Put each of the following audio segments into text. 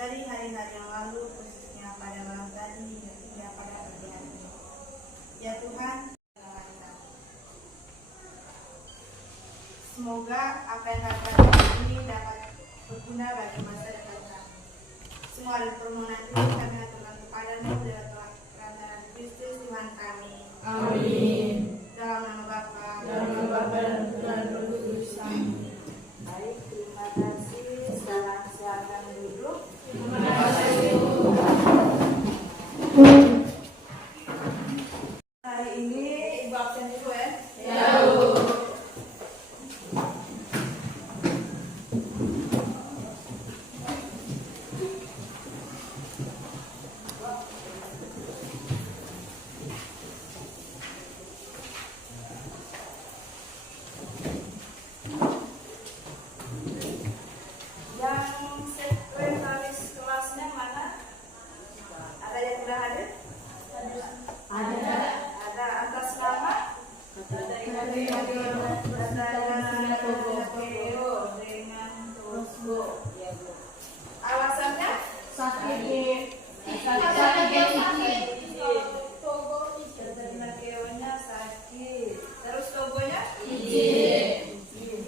dari hari-hari yang lalu, khususnya pada malam tadi dan hingga pada pagi hari ini. Ya Tuhan, semoga apa yang kami katakan ini dapat berguna bagi masa depan kami. Semua ada permohonan ini kami aturkan kepadamu dalam perantaraan Kristus Tuhan kami. Amin. Dalam nama Bapa, dalam nama Bapa dan Putra dan Roh Kudus. Amin. Baik, terima kasih. Sekarang silakan duduk. Terima kasih. Hari ini Ibu absen dulu ya. Ya, Bu. Yang sekretaris kelasnya mana? Ada yang sudah hadir? Ada. Ada atas nama? Dengan Tosbo. Ya, Bu. Alasannya? Sakit. Nakeonya sakit. Terus togonya? Izin. Izin.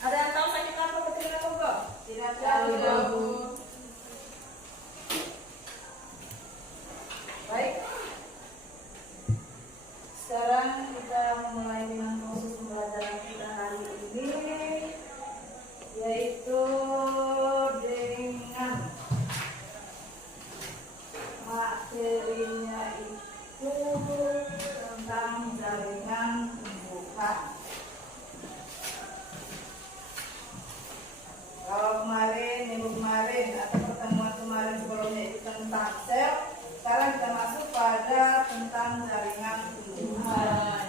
Ada yang tahu sakit apa ketika togo? Tidak tahu, Bu. Baik. Sekarang kita memulai dengan proses pembelajaran kita hari ini, yaitu dengan materinya itu tentang jaringan tumbuhan. Kalau minggu kemarin atau pertemuan kemarin sebelumnya itu tentang sel, sekarang kita masuk pada tentang jaringan tumbuhan.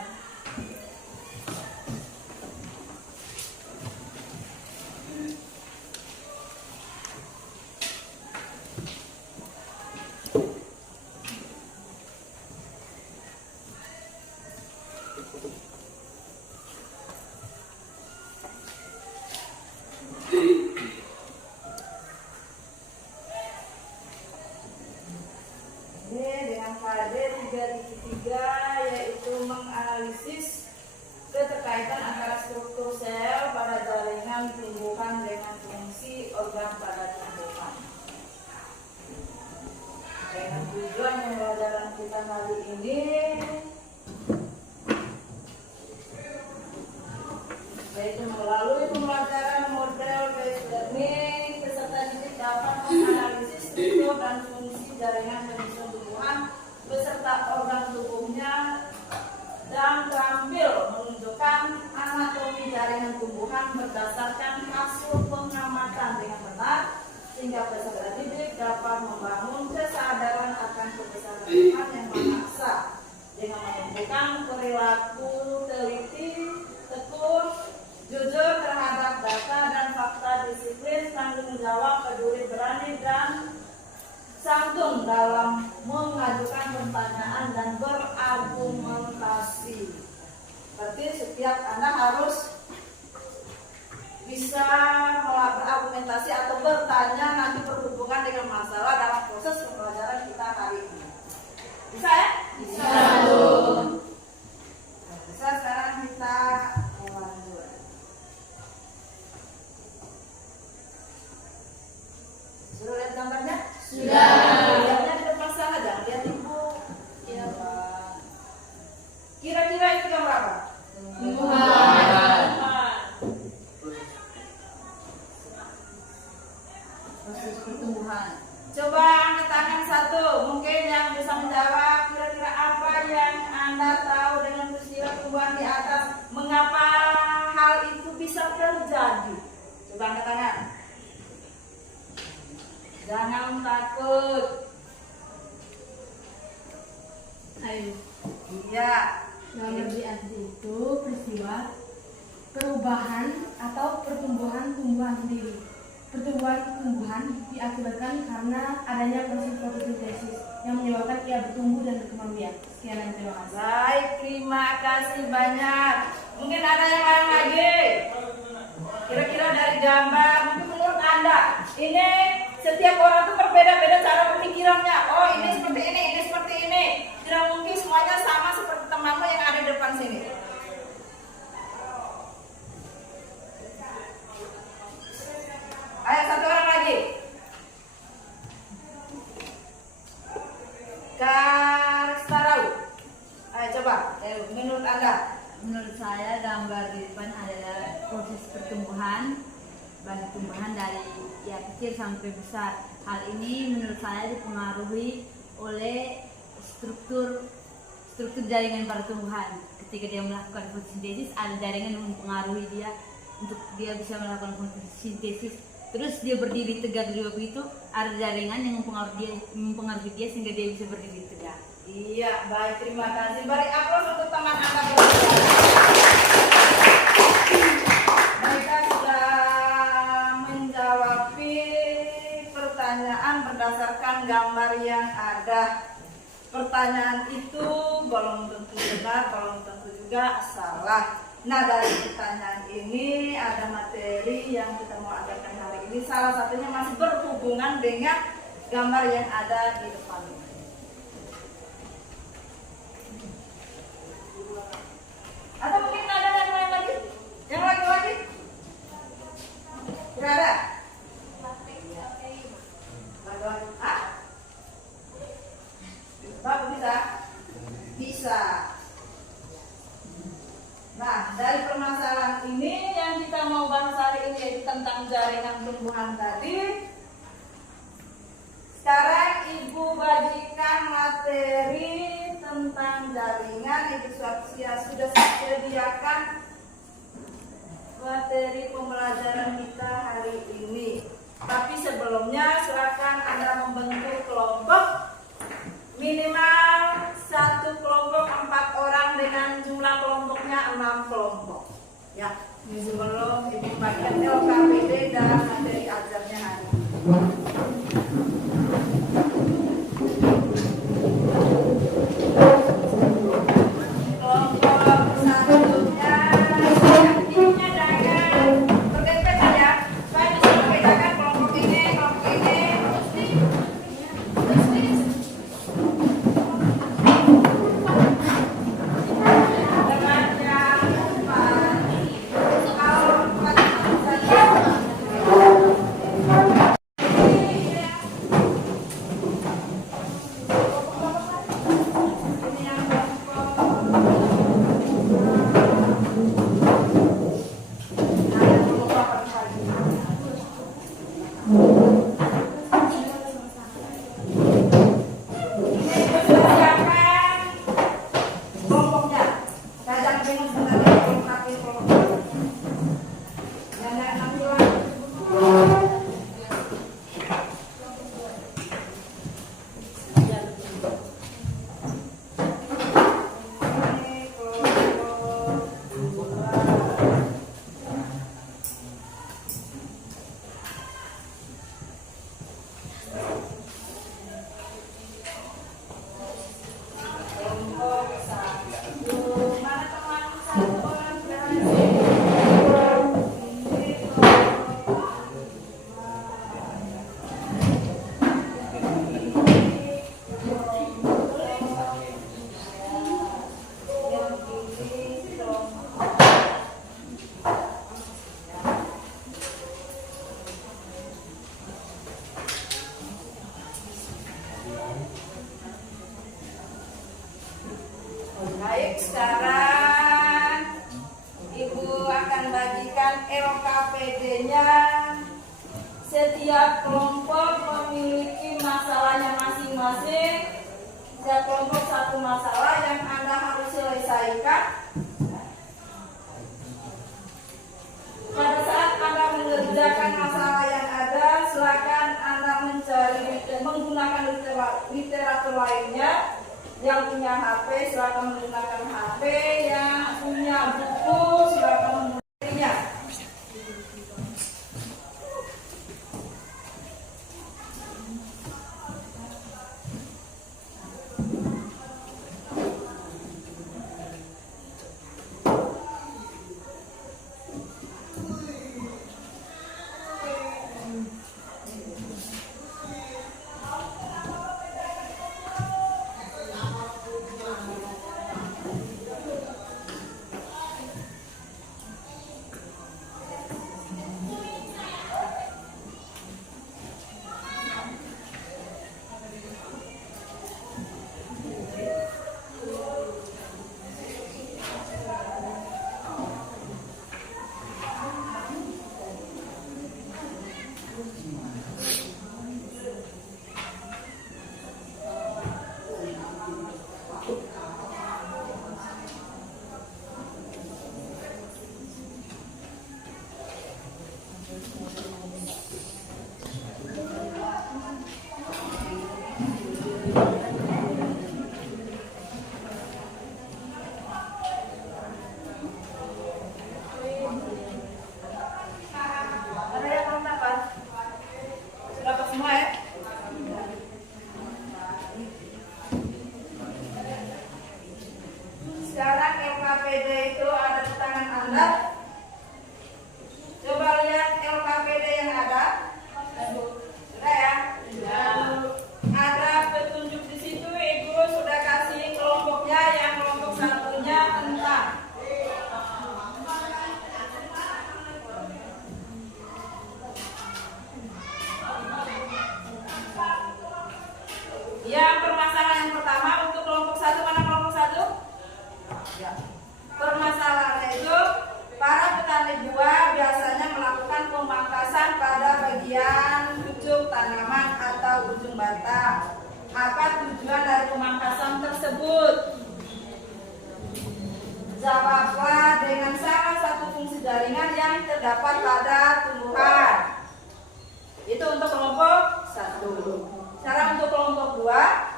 Dengan KD 3.3 yaitu menganalisis keterkaitan antara struktur sel pada jaringan tumbuhan dengan fungsi organ pada tumbuhan. Dengan tujuan pembelajaran kita kali ini yaitu melalui pembelajaran model based learning, peserta didik dapat menganalisis struktur dan fungsi jaringan penyusun tumbuhan beserta organ tubuhnya dan terampil menunjukkan anatomi jaringan tumbuhan berdasarkan hasil pengamatan dengan benar sehingga peserta didik dapat membangun kesadaran akan kebesaran Tuhan yang Maha Esa dengan menunjukkan perilaku teliti, tekun, jujur terhadap data dan fakta, disiplin, tanggung jawab, peduli, berani, dan santun dalam mengajukan pertanyaan dan berargumentasi. Berarti setiap anak harus bisa berargumentasi atau bertanya nanti berhubungan dengan masalah dalam proses pembelajaran kita hari ini. Bisa ya? Bisa, Bu. Bisa, sekarang kita mulai. Sudah lihat gambarnya? Sudah. Lihatnya di depan sana, jangan lihat ibu. Ya, Pak. Kira-kira itu gambar apa? Tumbuhan. Proses pertumbuhan. Coba angkat tangan satu, mungkin yang bisa menjawab kira-kira apa yang Anda tahu dengan peristiwa tumbuhan di atas, mengapa hal itu bisa terjadi? Coba angkat tangan. Jangan takut. Ayo. Iya. Yang lebih arti itu peristiwa perubahan atau pertumbuhan tumbuhan sendiri. pertumbuhan tumbuhan diakibatkan karena adanya proses fotosintesis yang menyebabkan ia bertumbuh dan berkembang biak. Sekian dan terima kasih. Baik, terima kasih banyak. Mungkin ada yang lain lagi? Kira-kira dari gambar, mungkin menurut Anda, ini setiap orang itu berbeda-beda cara pemikirannya. Oh, ini seperti ini seperti ini. Tidak mungkin semuanya sama seperti temanmu yang ada di depan sini. Ayo, satu orang lagi. Karstarau. Ayo coba, menurut Anda. Menurut saya gambar di depan adalah proses pertumbuhan bahan tumbuhan dari ya kecil sampai besar. Hal ini menurut saya dipengaruhi oleh struktur jaringan pada tumbuhan. Ketika dia melakukan fotosintesis, ada jaringan yang mempengaruhi dia untuk dia bisa melakukan fotosintesis. Terus dia berdiri tegak juga begitu, ada jaringan yang mempengaruhi dia sehingga dia bisa berdiri tegak. Iya, baik, terima kasih. Beri aplaus untuk teman Anda berdua. Mereka sudah menjawab pertanyaan berdasarkan gambar yang ada. Pertanyaan itu belum tentu benar, belum tentu juga salah. Nah, dari pertanyaan ini ada materi yang kita mau adakan hari ini. Salah satunya masih berhubungan dengan gambar yang ada di depan ini. Atau mungkin ada yang lain lagi? Yang lagi? Tidak ada? Hah? Bapak bisa? Bisa. Nah, dari permasalahan ini yang kita mau bahas hari ini yaitu tentang jaringan tumbuhan tadi. Sekarang Ibu bagikan materi tentang jaringan. Ibu sudah sediakan materi pembelajaran kita hari ini. Tapi sebelumnya silakan Anda membentuk kelompok minimal satu kelompok 4 orang dengan jumlah kelompoknya 6 kelompok. Ya, sebelum Ibu bagikan LKPD dan materi ajarnya hari ini. Baik, sekarang Ibu akan bagikan LKPD-nya. Setiap kelompok memiliki masalahnya masing-masing. Setiap kelompok satu masalah yang Anda harus selesaikan. Pada saat Anda mengerjakan masalah yang ada, silakan Anda menggunakan literatur lainnya. Yang punya HP silakan menggunakan HP, yang punya buku silakan menggunakannya. LKPD itu ada di tangan Anda. Coba lihat LKPD yang ada. Sudah ya? Ada petunjuk di situ, Ibu sudah kasih kelompoknya. Yang kelompok satunya tentang permasalahan yang pertama untuk kelompok satu. Mana kelompok satu? Ya. Permasalahannya itu para petani buah biasanya melakukan pemangkasan pada bagian ujung tanaman atau ujung batang. Apa tujuan dari pemangkasan tersebut? Jawablah dengan salah satu fungsi jaringan yang terdapat pada tumbuhan. Itu untuk kelompok satu. Sekarang untuk kelompok dua,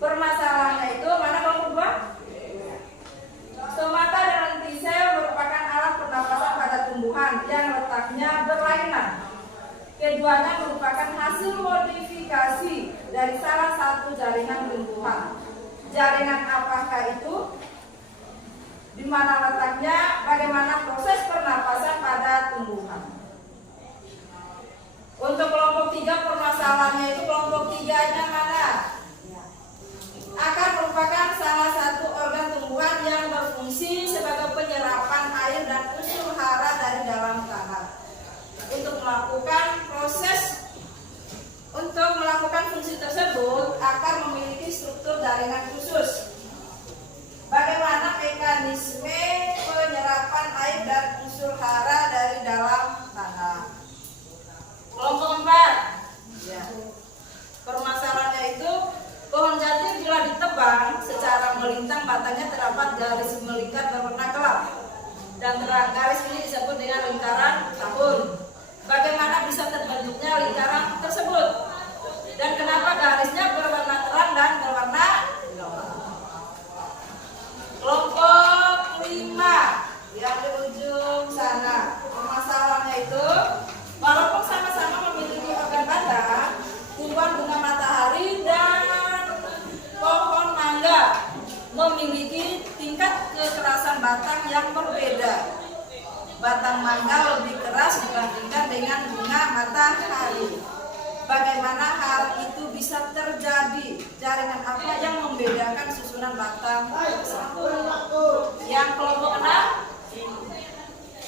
permasalahannya itu mana kelompok dua? Stomata dan lentisel merupakan alat pernapasan pada tumbuhan yang letaknya berlainan. Keduanya merupakan hasil modifikasi dari salah satu jaringan tumbuhan. Jaringan apakah itu? Di mana letaknya? Bagaimana proses pernapasan pada tumbuhan? Untuk kelompok tiga, permasalahannya itu kelompok tiganya mana? Akar merupakan salah satu organ tumbuhan yang berfungsi sebagai penyerapan air dan unsur hara dari dalam tanah. Untuk melakukan fungsi tersebut, akar memiliki struktur jaringan khusus. Bagaimana mekanisme penyerapan air dan unsur hara dari dalam tanah? Kelompok 4. Ya. Permasalahannya itu pohon jati bila ditebang secara melintang batangnya terdapat garis melingkar berwarna gelap dan terang. Garis ini disebut dengan lingkaran tahun. Bagaimana bisa terbentuknya lingkaran tersebut? Dan kenapa garisnya berwarna terang dan berwarna gelap? Kelompok 5 yang di ujung sana. Permasalahannya itu walaupun sama-sama memiliki organ batang, tumbuhan bunga matahari dan pohon mangga memiliki tingkat kekerasan batang yang berbeda. Batang mangga lebih keras dibandingkan dengan bunga matahari. Bagaimana hal itu bisa terjadi? Jaringan apa yang membedakan susunan batang tersebut? Yang kelompok 6?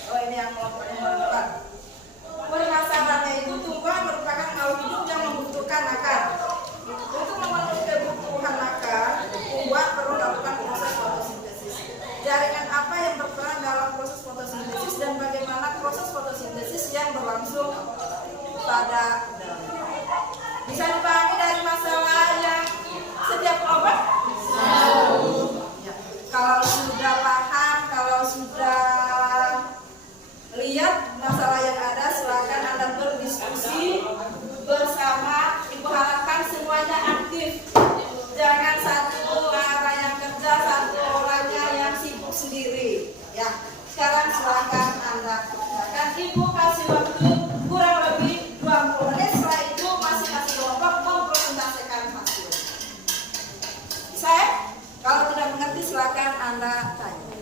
Oh, ini yang kelompok nomor 4. Permasalahannya itu tumbuhan merupakan makhluk hidup yang membutuhkan akar. Untuk memenuhi kebutuhan akar, tumbuhan perlu melakukan proses fotosintesis. Jaringan apa yang berperan dalam proses fotosintesis dan bagaimana proses fotosintesis yang berlangsung pada daun? Bisa dipahami dari masalah yang setiap kelompok? Ya. Kalau sudah paham, kalau sudah lihat masalah yang ada, silakan Anda berdiskusi bersama. Ibu harapkan semuanya aktif. Jangan satu orang yang kerja, satu orangnya yang sibuk sendiri. Ya, sekarang silakan Anda kerjakan. Ibu kasih waktu kurang lebih 20 menit. Setelah itu masing-masing kelompok mempresentasikan hasil. Bisa ya? Kalau tidak mengerti silakan Anda tanya.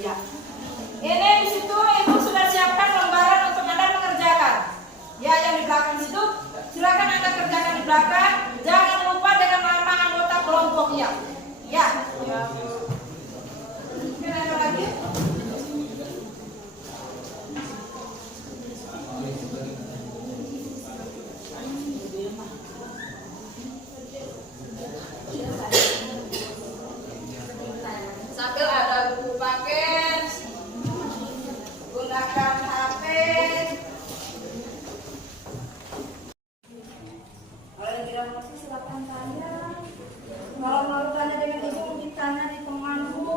Ya. Ini di situ Ibu sudah siapkan lembaran untuk Anda mengerjakan. Ya, yang di belakang situ silakan Anda kerjakan di belakang. Jangan lupa dengan nama anggota kelompoknya. Ya. Mungkin ada lagi? Sambil ada buku paket, gunakan HP. Kalau yang tidak masih silakan tanya. Kalau mau tanya dengan Ibu, mungkin tanya di temanmu.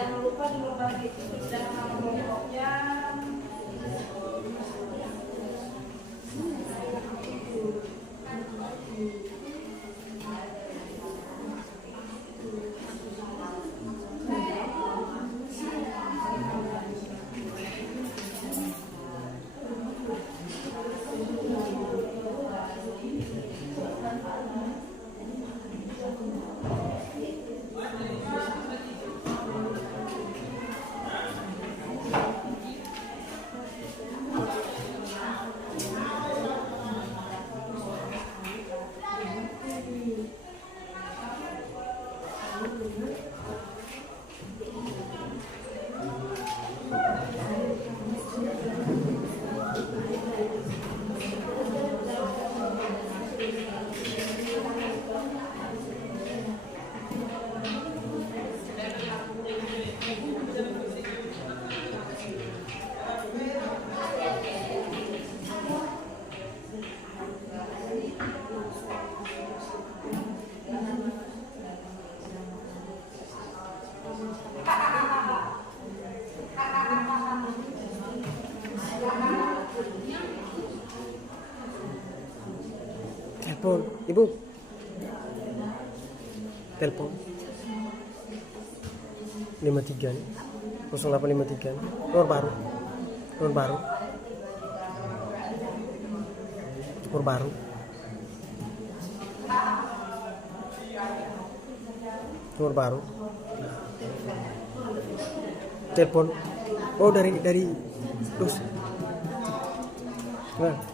Jangan lupa di berbagi dan nama kelompoknya. Telepon, Ibu. Telepon. 53 nih. 0853 nih. Nomor baru. Nomor baru. Nomor baru. Nomor baru. Telepon. Oh, dari terus. Nah.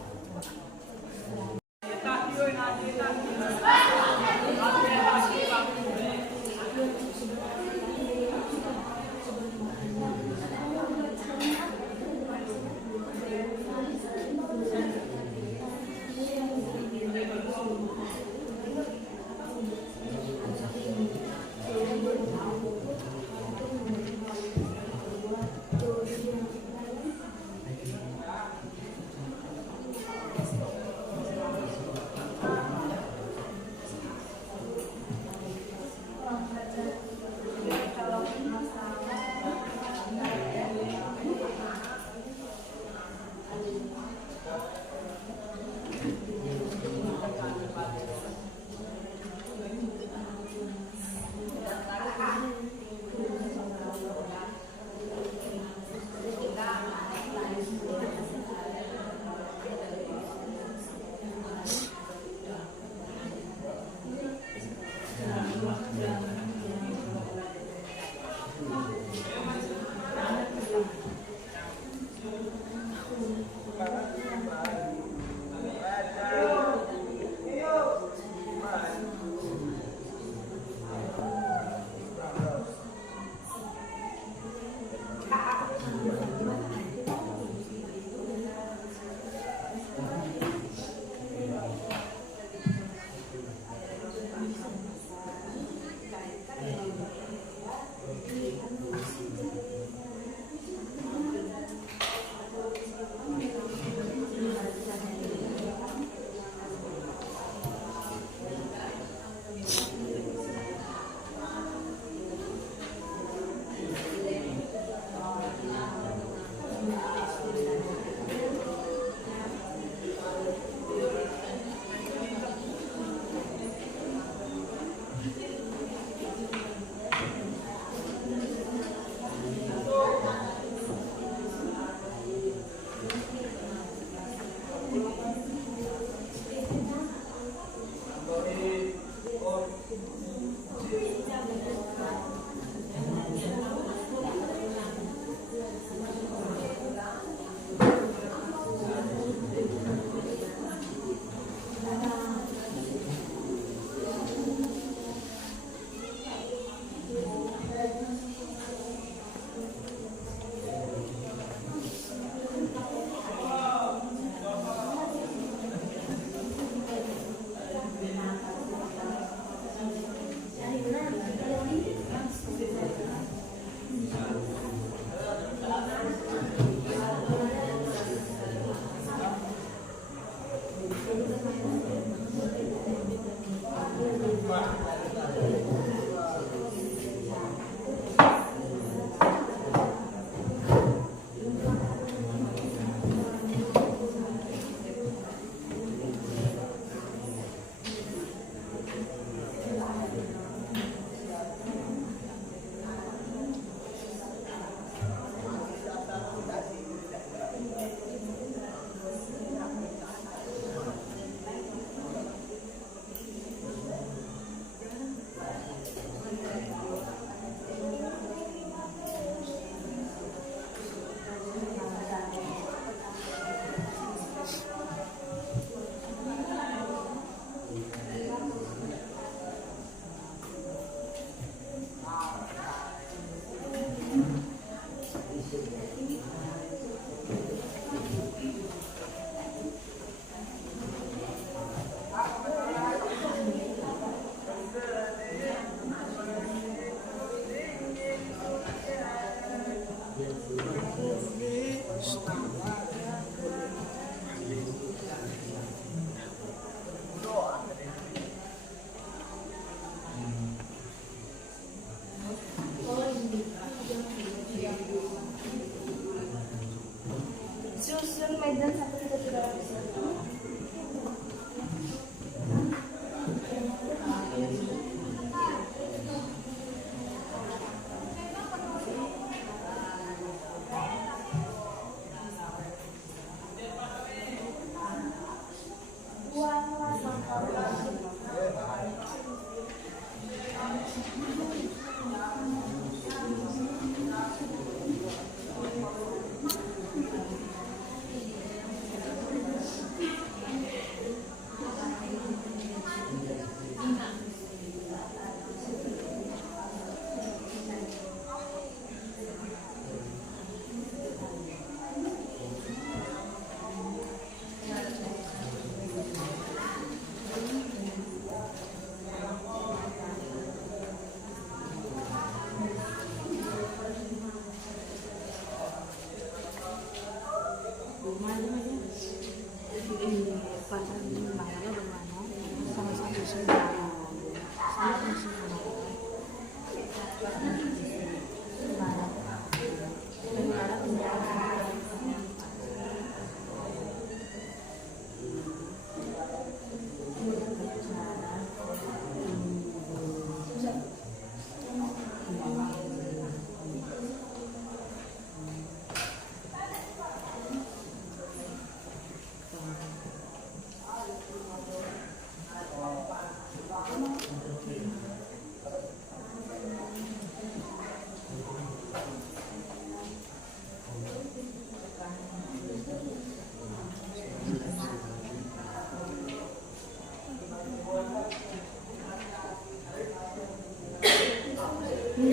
Ada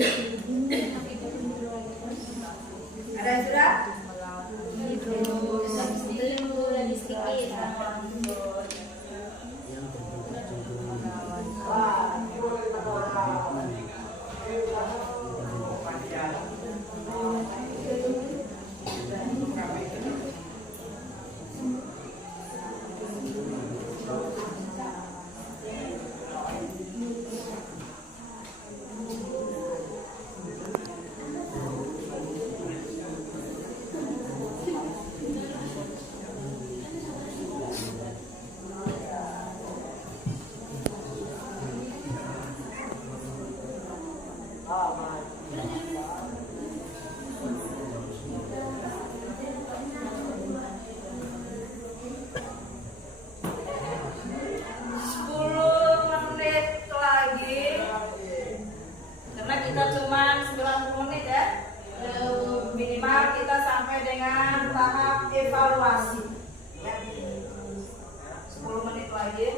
yang sudah? Lebih sedikit. Karena kita cuma 90 menit ya, minimal kita sampai dengan tahap evaluasi ya. 10 menit lagi.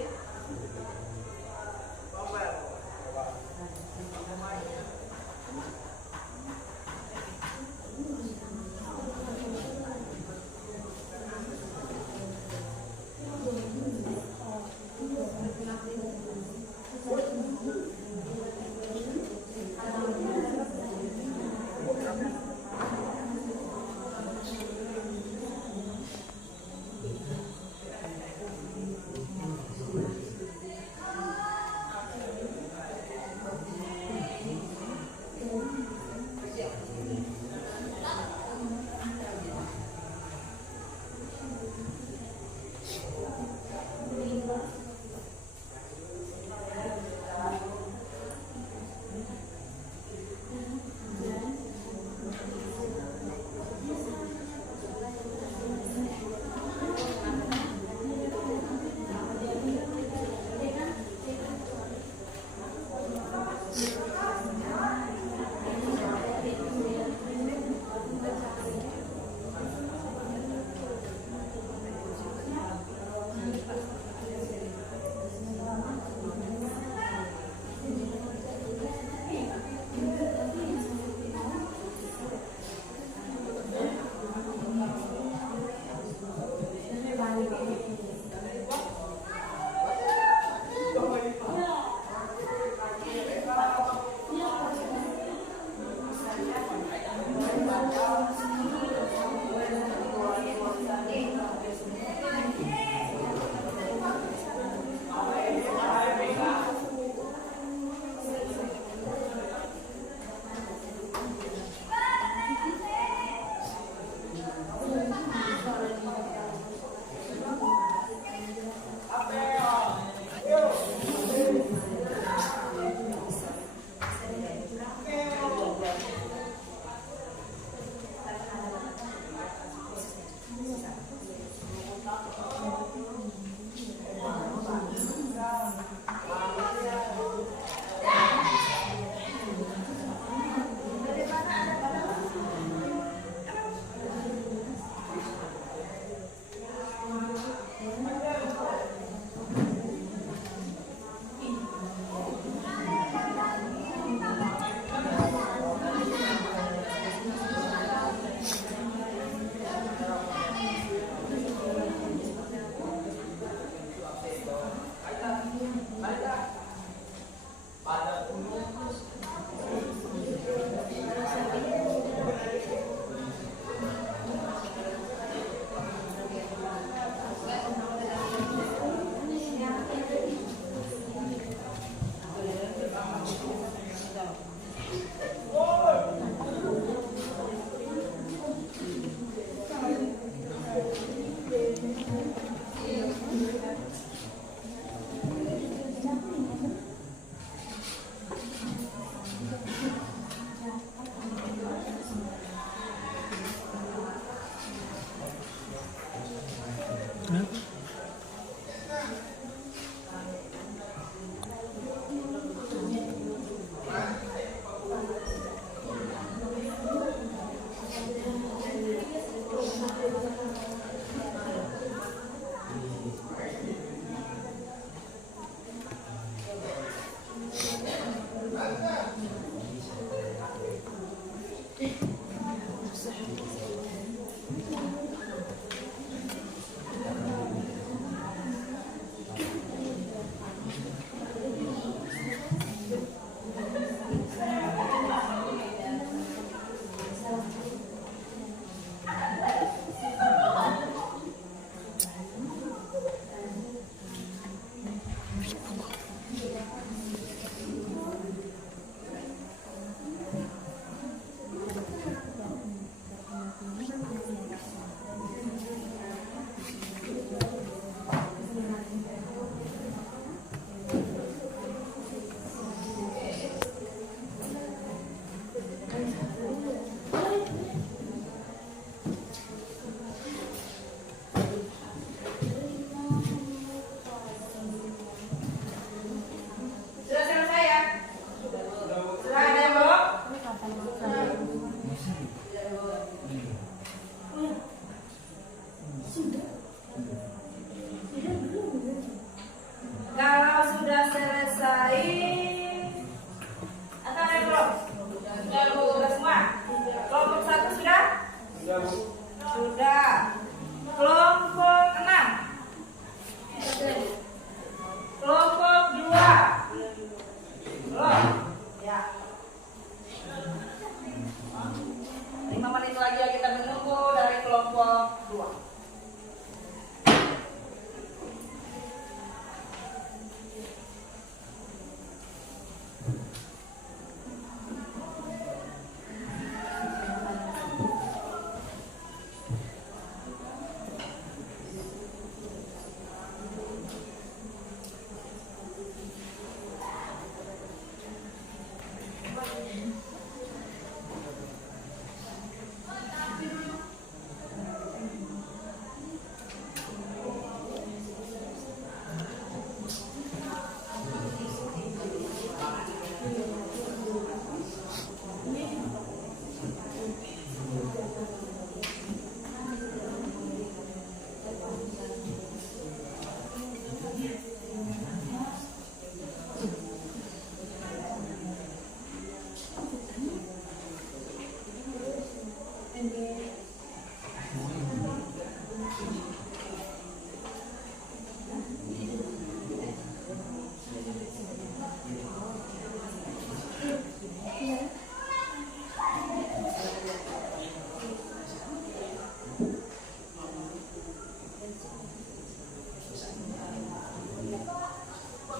Sudah selesai ya? Sudah ada yang belum? Kalau sudah selesai, atau ada yang belum? Sudah semua? Kelompok 1 sudah? Sudah. Kelompok 6. Kelompok 2. Belum? Ya. 5 menit lagi ya kita menunggu dari kelompok 2.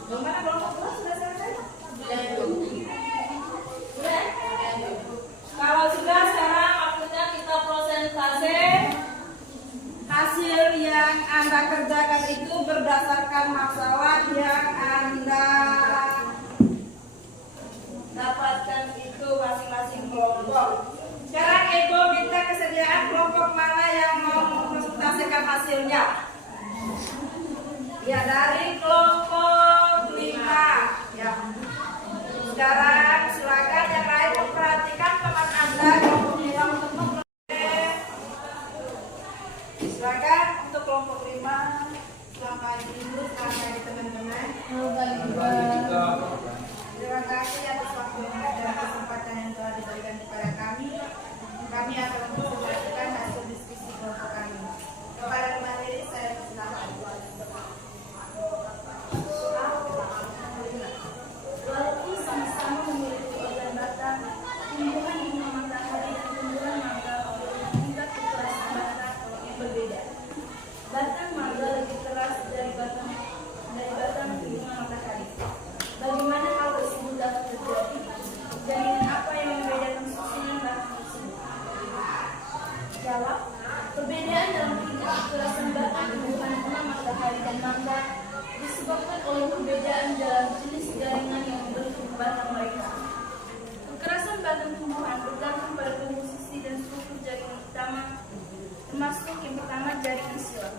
Bagaimana kelompok 2 sudah selesai? Sudah? Kalau sudah, sekarang waktunya kita presentasi. Hasil yang Anda kerjakan itu berdasarkan masalah yang Anda dapatkan itu masing-masing kelompok. Sekarang Ibu minta kesediaan kelompok mana yang mau mempresentasikan hasilnya. Ya, dari kelompok 5. Ya. Sekarang silakan yang lain memperhatikan teman Anda kelompok 5 untuk memperhatikan. Silakan untuk kelompok 5. Selamat pagi Ibu, selamat pagi teman-teman. Terima kasih atas waktu dan kesempatan yang telah diberikan kepada kami. Kami akan mempresentasikan hasil diskusi kelompok kami. Kepada teman diri saya silakan. Walaupun sama-sama memiliki organ batang, tumbuhan bunga matahari dan tumbuhan mangga memiliki tingkat kekerasan batang yang berbeda. Batang mangga lebih keras dari batang bunga matahari. Bagaimana hal tersebut dapat terjadi? Jaringan apa yang membedakan susunan batang tersebut? Jawab. Perbedaan dalam tingkat kekerasan batang tumbuhan bunga matahari dan mangga disebabkan oleh perbedaan dalam jenis jaringan yang membentuk batang mereka. Kekerasan batang tumbuhan bergantung pada komposisi dan struktur jaringan utama, termasuk yang pertama jaringan silam.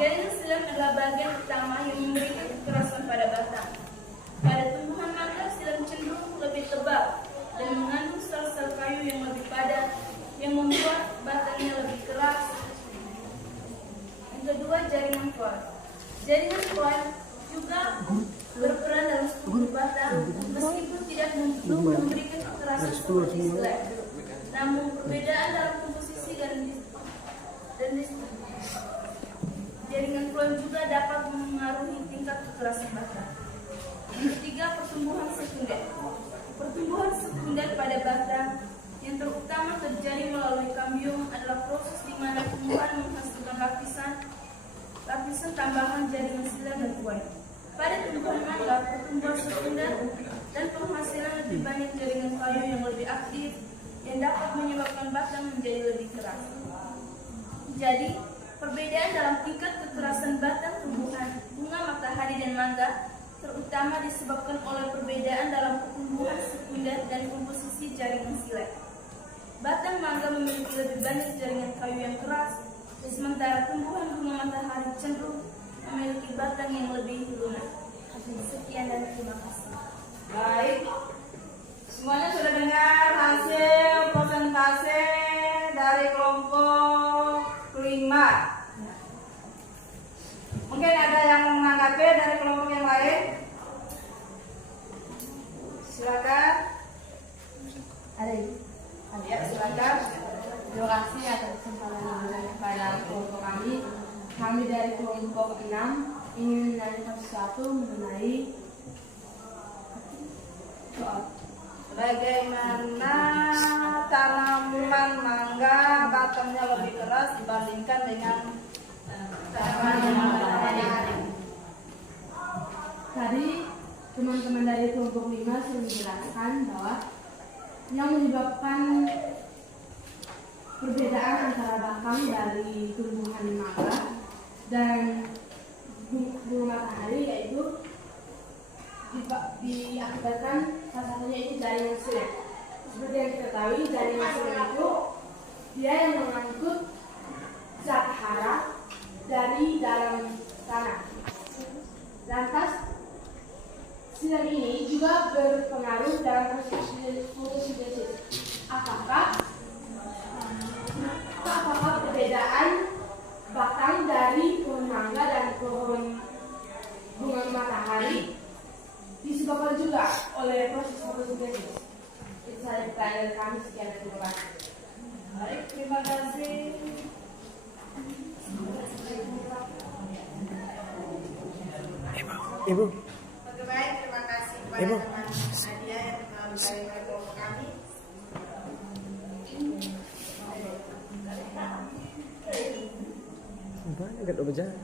Jaringan silam adalah bagian utama yang memberikan kekerasan pada batang. Pada tumbuhan mangga, silam cenderung lebih tebal dan mengandung sel-sel kayu yang lebih padat, yang membuat batangnya lebih keras. Yang kedua, jaringan coil. Jaringan coil juga berperan dalam struktur batang meskipun tidak memberikan kekerasan seperti slab. Namun perbedaan dalam komposisi dan jaringan kloem juga dapat mengaruhi tingkat kekerasan batang. Yang ketiga, pertumbuhan sekunder. Pertumbuhan sekunder pada batang yang terutama terjadi melalui kambium adalah proses di mana tumbuhan menghasilkan lapisan tambahan jaringan sila dan kloem. Pada tumbuhan mangga, pertumbuhan sekunder dan penghasilan lebih banyak jaringan kayu yang lebih aktif yang dapat menyebabkan batang menjadi lebih keras. Jadi, perbedaan dalam tingkat kekerasan batang tumbuhan bunga matahari dan mangga terutama disebabkan oleh perbedaan dalam pertumbuhan sekunder dan komposisi jaringan silet. Batang mangga memiliki lebih banyak jaringan kayu yang keras, sementara tumbuhan bunga matahari cenderung memiliki batang yang lebih lunak. Sekian dan terima kasih. Baik, semuanya sudah dengar hasil presentasi dari kelompok kelima. Mungkin ada yang mau menanggapi dari kelompok yang lain? Silakan. Ada ibu. Ya, silakan. Terima kasih atas kesempatan yang diberikan kepada kelompok kami. Kami dari kelompok 6 ingin menanyakan sesuatu mengenai soal Bagaimana tanaman mangga batangnya lebih keras dibandingkan dengan tanaman matahari? Tadi teman-teman dari kelompok 5 sudah menjelaskan bahwa yang menyebabkan perbedaan antara batang dari tumbuhan mangga dan bunga matahari yaitu diakibatkan salah satunya itu jaringan silet. Seperti yang kita ketahui, jaringan silet itu dia yang mengangkut zat hara dari dalam tanah. Lantas silet ini juga berpengaruh dalam proses fotosintesis. Apakah perbedaan batang dari pohon mangga dan pohon bunga matahari disebabkan juga oleh proses fotosintesis? Itu saja pertanyaan kami. Sekian dan terima kasih. Baik, terima kasih. Ibu. Oke, baik, terima kasih kepada Ibu. teman Nadia yang dari kelompok kami. Banyak gak berjalan.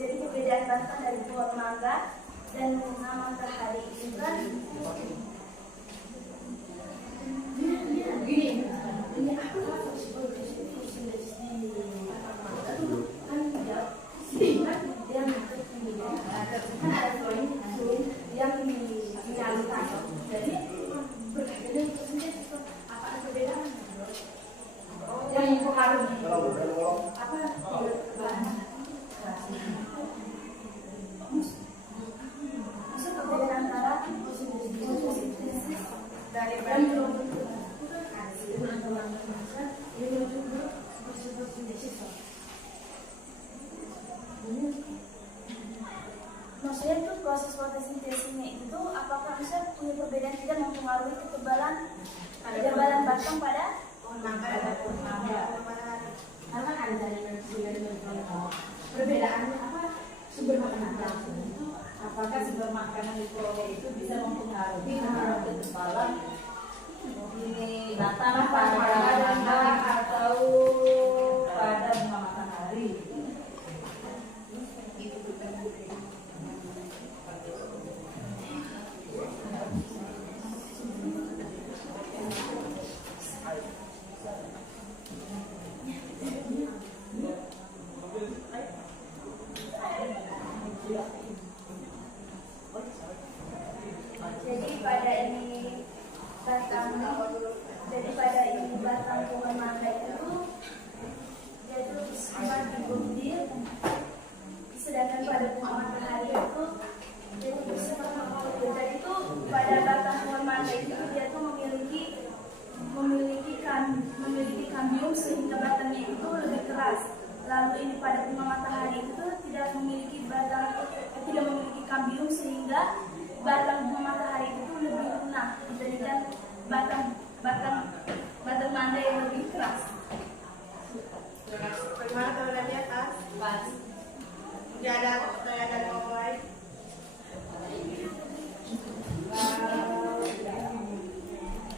Jadi perbedaan batang dari pohon mangga dan bunga matahari itu kan ini apa kan ada kloim yang dinyalakan. Jadi berkaitan dengan fotosintesis, apa ada perbedaan yang mempengaruhi apa maksud perbedaan antara fotosintesis dari maksudnya itu proses fotosintesisnya itu apakah bisa punya perbedaan tidak mempengaruhi ketebalan batang pada Pohon mangga dan pohon mangga. karena ada jaringan silet dan pohon. Perbedaannya apa? Sumber makanan itu Apakah sumber makanan di Korea itu bisa mempengaruhi ketebalan ini batang pada mangga atau pada bunga matahari? jadi pada ini batang Jadi pada ini batang pohon mangga itu dia itu sempat digunting, sedangkan pada bunga matahari itu dia itu seperti jadi itu pada batang pohon mangga itu dia itu memiliki kambium sehingga batangnya itu lebih keras. Lalu ini pada bunga matahari itu tidak memiliki kambium sehingga batang bunga matahari itu lebih lunak dibandingkan batang mangga yang lebih keras. Bagaimana kalau dari atas? Pas. Tidak ada pertanyaan dari orang lain?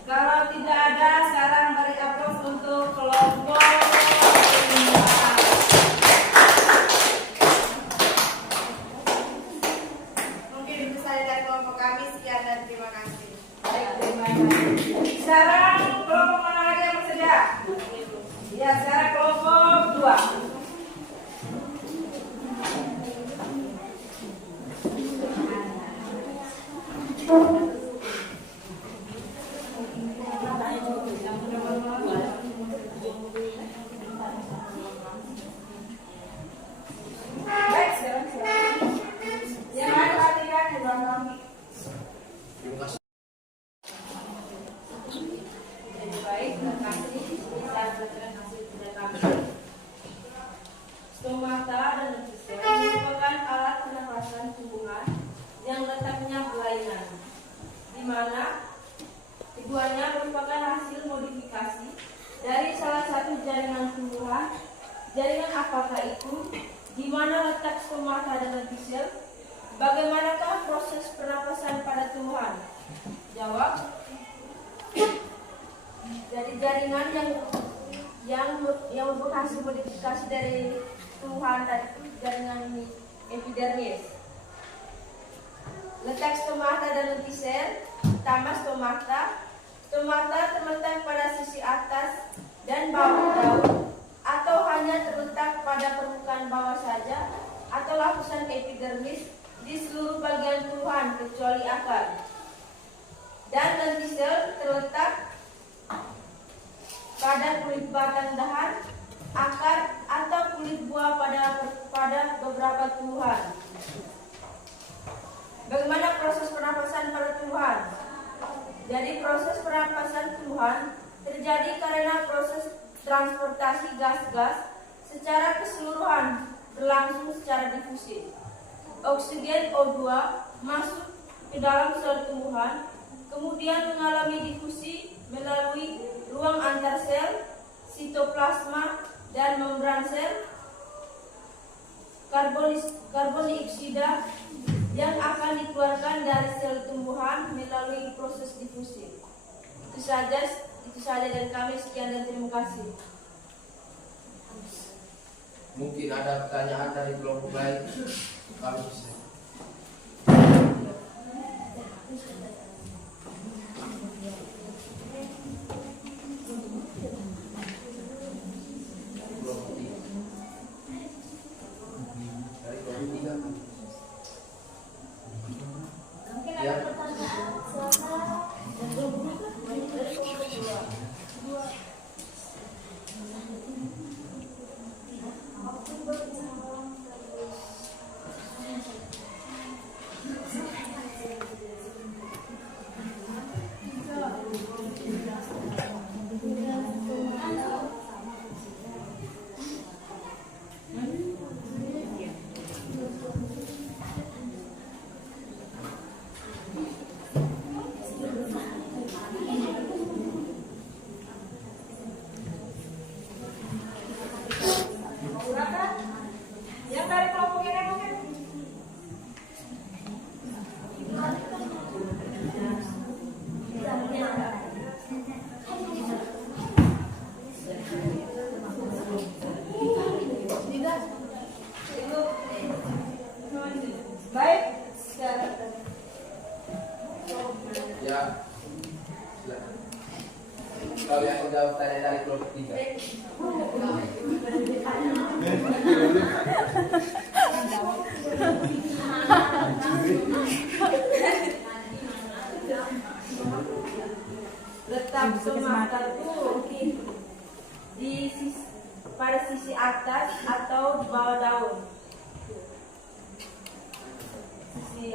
Kalau tidak ada, sekarang beri aplaus untuk kelompok kedua. Mungkin itu saja dari kelompok kami. Sekian dan terima kasih. Baik, terima kasih. Sekarang kelompok mana lagi yang bersedia? Ya, sekarang kelompok 2. Baik, sekarang silakan. Yang lain perhatikan di belakang. Jadi baik, terima kasih. Saya berikan hasil kerja kami. Stomata dan lentisel merupakan alat pernafasan tumbuhan yang letaknya berlainan, di mana keduanya merupakan hasil modifikasi dari salah satu jaringan tumbuhan. Jaringan apakah itu? Di mana letak stomata dan lentisel? Bagaimanakah proses pernapasan pada tumbuhan? Jawab. Dari jaringan yang merupakan hasil modifikasi dari tumbuhan tadi, jaringan ini epidermis. Letak stomata dan lentisel. Pertama, stomata. Stomata terletak pada sisi atas dan bawah daun, atau hanya terletak pada permukaan bawah saja, atau lapisan epidermis di seluruh bagian tumbuhan kecuali akar. Dan lentisel terletak pada kulit batang dahan, akar, atau kulit buah pada beberapa tumbuhan. Bagaimana proses pernapasan pada tumbuhan? Jadi proses pernapasan tumbuhan terjadi karena proses transportasi gas-gas secara keseluruhan berlangsung secara difusi. Oksigen O2 masuk ke dalam sel tumbuhan, kemudian mengalami difusi melalui ruang antar sel, sitoplasma, dan membran sel. Karbon dioksida yang akan dikeluarkan dari sel tumbuhan melalui proses difusi. Itu saja dari kami. Sekian dan terima kasih. Mungkin ada pertanyaan dari kelompok lain. Kami bisa. Kelompok 3. Dari kelompok 3. Ya. Yang dari kelompok ini mungkin. Baik, sekarang. Ya. Silakan. Kalau yang menjawab pertanyaan dari kelompok 3. Letak tomat itu pada sisi atas atau di bawah daun. Sisi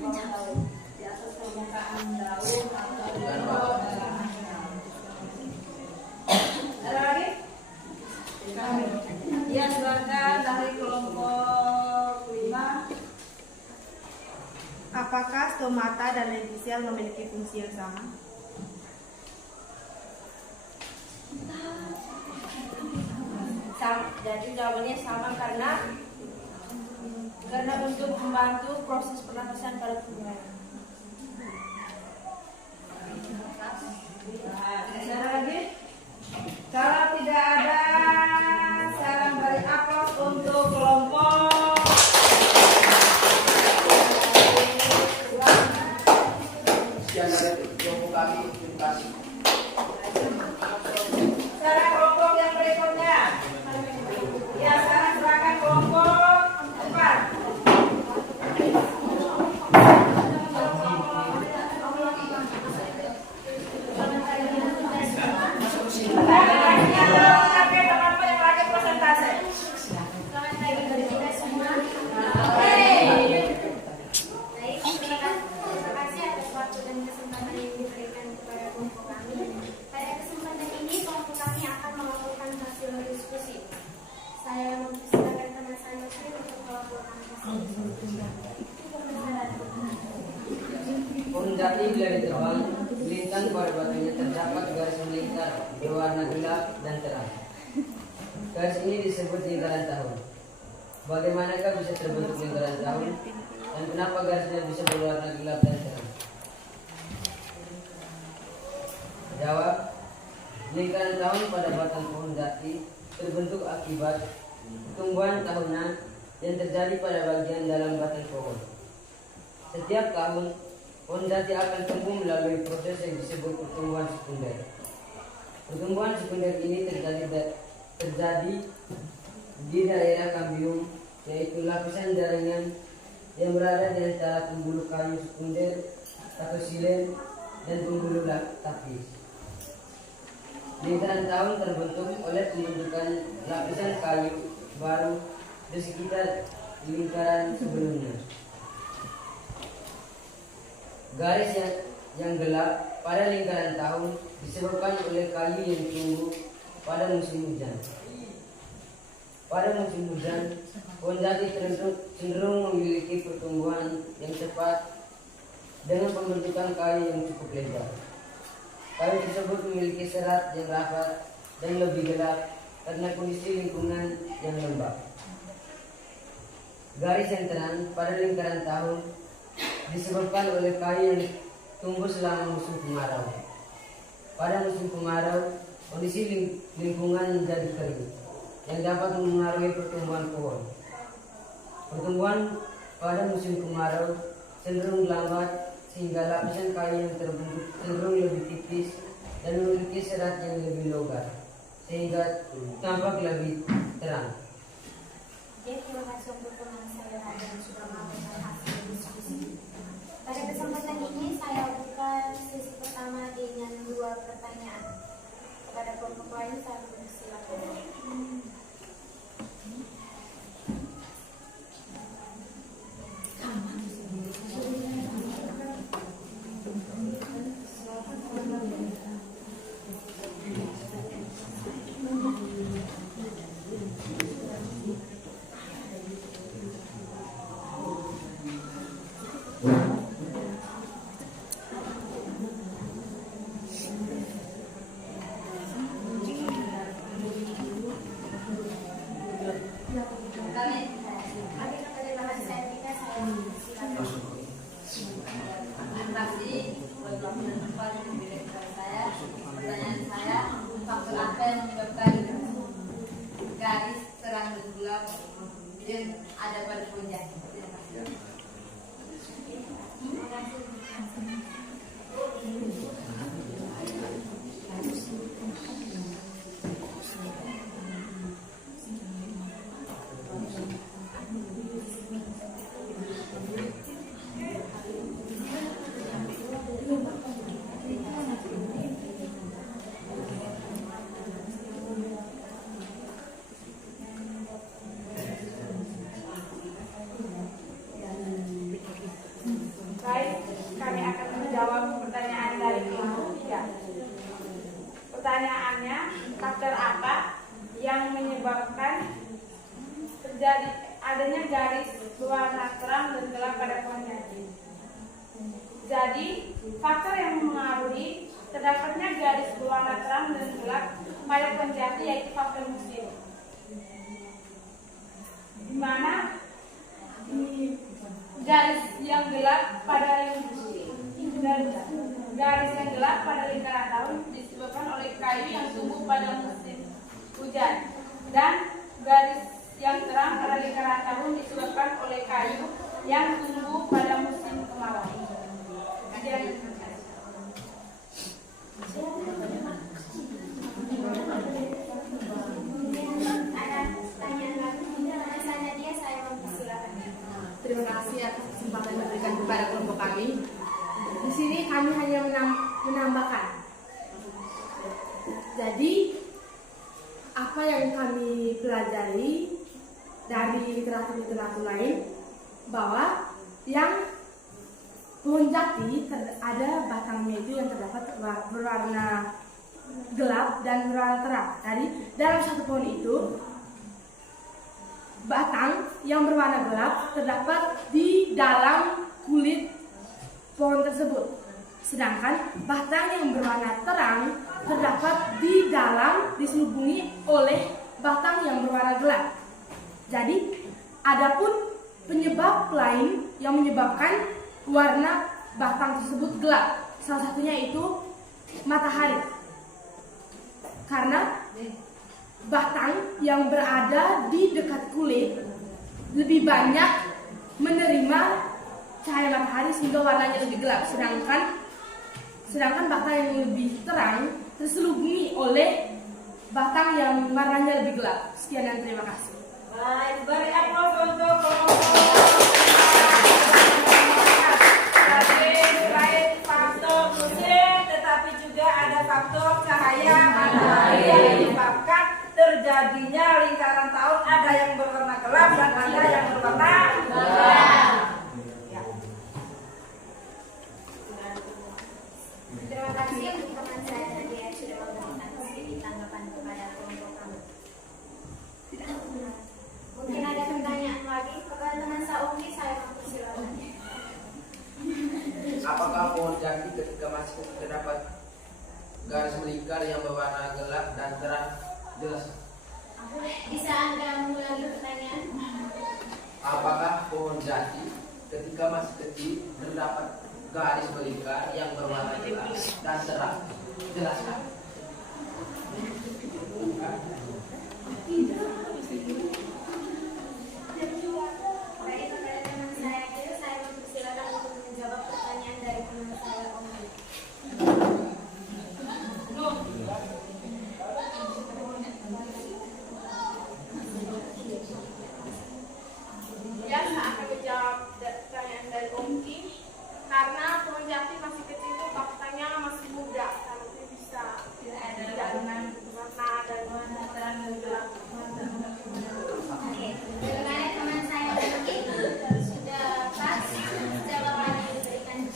bawah daun. Di atas permukaan daun atau di bawah daun. Ada lagi? Ya, silakan dari kelompok 5. Apakah stomata dan lentisial memiliki fungsi yang sama? Jadi jawabannya sama karena untuk membantu proses pernapasan pada tumbuhan. Ada lagi? Kalau tidak ada, salam beri aplaus untuk kelompok. Sekian dari kelompok kami. Terima kasih. Sekarang kelompok yang berikutnya. Ya, sekarang silakan kelompok 4. Teman-teman yang lagi presentasi. Selamat pagi kita semua. Baik, terima kasih atas waktu dan kesempatan yang diberikan kepada kelompok kami. Pada kesempatan ini kelompok kami akan melakukan hasil diskusi. Saya mempersilakan teman saya untuk melakukan hasil diskusi. Pohon jati bila ditebang, melintang pada batunya terdapat garis melingkar berwarna gelap dan terang. Garis ini disebut lingkaran tahun. Bagaimanakah bisa terbentuk lingkaran tahun dan kenapa garisnya bisa berwarna gelap dan terang? Jawab: lingkaran tahun pada batang pohon jati terbentuk akibat pertumbuhan tahunan yang terjadi pada bagian dalam batang pohon. Setiap tahun, pohon jati akan tumbuh melalui proses yang disebut pertumbuhan sekunder. Pertumbuhan sekunder ini terjadi di daerah kambium, yaitu lapisan jaringan yang berada di antara pembuluh kayu sekunder atau silen dan pembuluh tapis. Lingkaran tahun terbentuk oleh pembentukan lapisan kayu baru di sekitar lingkaran sebelumnya. Garis yang gelap pada lingkaran tahun disebabkan oleh kayu yang tumbuh pada musim hujan. Pada musim hujan, pohon jati cenderung memiliki pertumbuhan yang cepat dengan pembentukan kayu yang cukup lebar. Kayu tersebut memiliki serat yang rapat dan lebih gelap karena kondisi lingkungan yang lembab. Garis yang terang pada lingkaran tahun disebabkan oleh kayu yang tumbuh selama musim kemarau. Pada musim kemarau, kondisi lingkungan menjadi kering, yang dapat mempengaruhi pertumbuhan pohon. Pertumbuhan pada musim kemarau cenderung lambat, sehingga lapisan kayu yang terbentuk cenderung lebih tipis dan memiliki serat yang lebih longgar, sehingga tampak lebih terang. Oke, terima kasih untuk teman saya dan sudah melakukan hasil diskusi. Pada kesempatan ini saya buka sesi pertama dengan 2 pertanyaan. Kepada kelompok lain saya mempersilakan. menyebabkan terjadi adanya garis berwarna terang dan gelap pada pohon jati. Jadi, faktor yang mempengaruhi terdapatnya garis berwarna terang dan gelap pada pohon jati yaitu faktor musim. Di mana garis yang gelap pada lingkaran tahun disebabkan oleh kayu yang tumbuh pada musim hujan, dan garis yang terang pada lingkaran tahun disebabkan oleh kayu yang tumbuh pada musim kemarau. Terima kasih atas kesempatan yang diberikan kepada kelompok kami. Di sini kami hanya menambahkan. Jadi apa yang kami pelajari dari literatur lain, bahwa yang pohon jati ada batangnya itu yang terdapat berwarna gelap dan berwarna terang. Jadi dalam satu pohon itu batang yang berwarna gelap terdapat di dalam kulit pohon tersebut, sedangkan batang yang berwarna terang terdapat di dalam diselubungi oleh batang yang berwarna gelap. Jadi adapun penyebab lain yang menyebabkan warna batang tersebut gelap, salah satunya itu matahari, karena batang yang berada di dekat kulit lebih banyak menerima cahaya matahari sehingga warnanya lebih gelap, sedangkan batang yang lebih terang terselubungi oleh batang yang warnanya lebih gelap. Sekian dan terima kasih. Baik, beri aplaus untuk kelompok. Selain faktor musim, tetapi juga ada faktor cahaya matahari yang menyebabkan terjadinya lingkaran tahun, ada yang berwarna gelap dan ada yang berwarna terang. Ya. Terima kasih untuk teman saya tadi yang sudah memberikan sedikit tanggapan kepada kelompok kami. Mungkin ada pertanyaan lagi kepada teman Saumi, saya mempersilakan. Apakah pohon jati ketika masih terdapat garis melingkar yang berwarna gelap dan terang? Jelas. Bisa Anda mengulangi pertanyaan? Apakah pohon jati ketika masih kecil terdapat garis melingkar yang berwarna gelap dan terang? Jelaskan. Baik, kepada teman saya itu, saya mempersilakan untuk menjawab pertanyaan dari teman saya Om. Ya, saya akan menjawab pertanyaan dari Omki. Karena pohon jati masih kecil itu faktanya masih muda, nanti bisa tidak dengan warna dan warna terang dan gelap. Oke, bagaimana teman saya Omki? Sudah pas jawaban yang diberikan.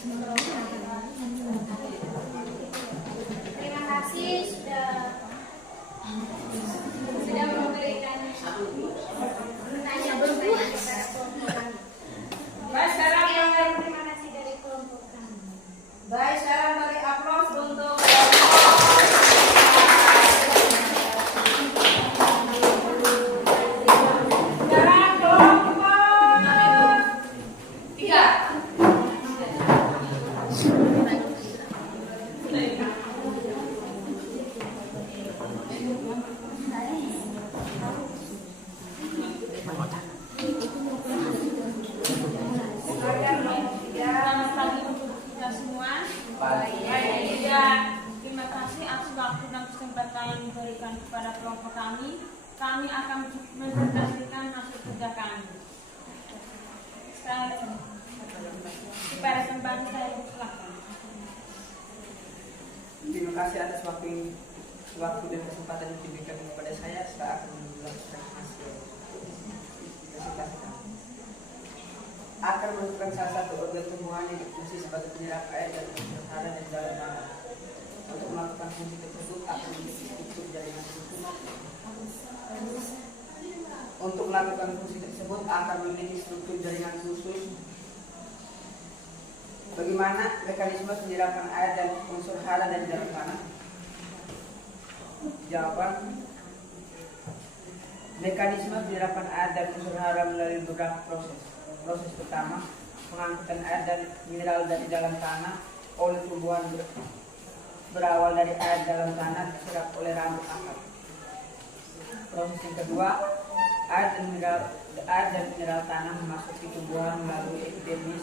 Terima kasih sudah memberikan pertanyaan kepada kelompok kami. Baik, sekarang Terima kasih dari kelompok kami. Baik, sekarang beri aplaus untuk sekarang kelompok 3. Selamat pagi untuk kita semua. Baik, terima kasih atas waktu dan kesempatan yang diberikan kepada kelompok kami. Kami akan mempresentasikan hasil kerja kami. Kepada pembantu saya, silakan. Terima kasih atas waktu dan kesempatan yang diberikan kepada saya. Saya akan menjelaskan hasil presentasi kami. Akar merupakan salah satu organ tumbuhan yang berfungsi sebagai penyerap air dan berhara dan dalam tanah. Untuk melakukan fungsi tersebut, akan membentuk jaringan struktur Untuk melakukan fungsi tersebut akan memiliki struktur jaringan khusus. Bagaimana mekanisme penyerapan air dan unsur hara dari dalam tanah? Jawaban: mekanisme penyerapan air dan unsur hara melalui beberapa proses. Proses pertama, pengangkutan air dan mineral dari dalam tanah oleh tumbuhan berawal dari air dalam tanah diserap oleh rambut akar. Proses yang kedua, air dan mineral tanah memasuki tumbuhan melalui epidermis,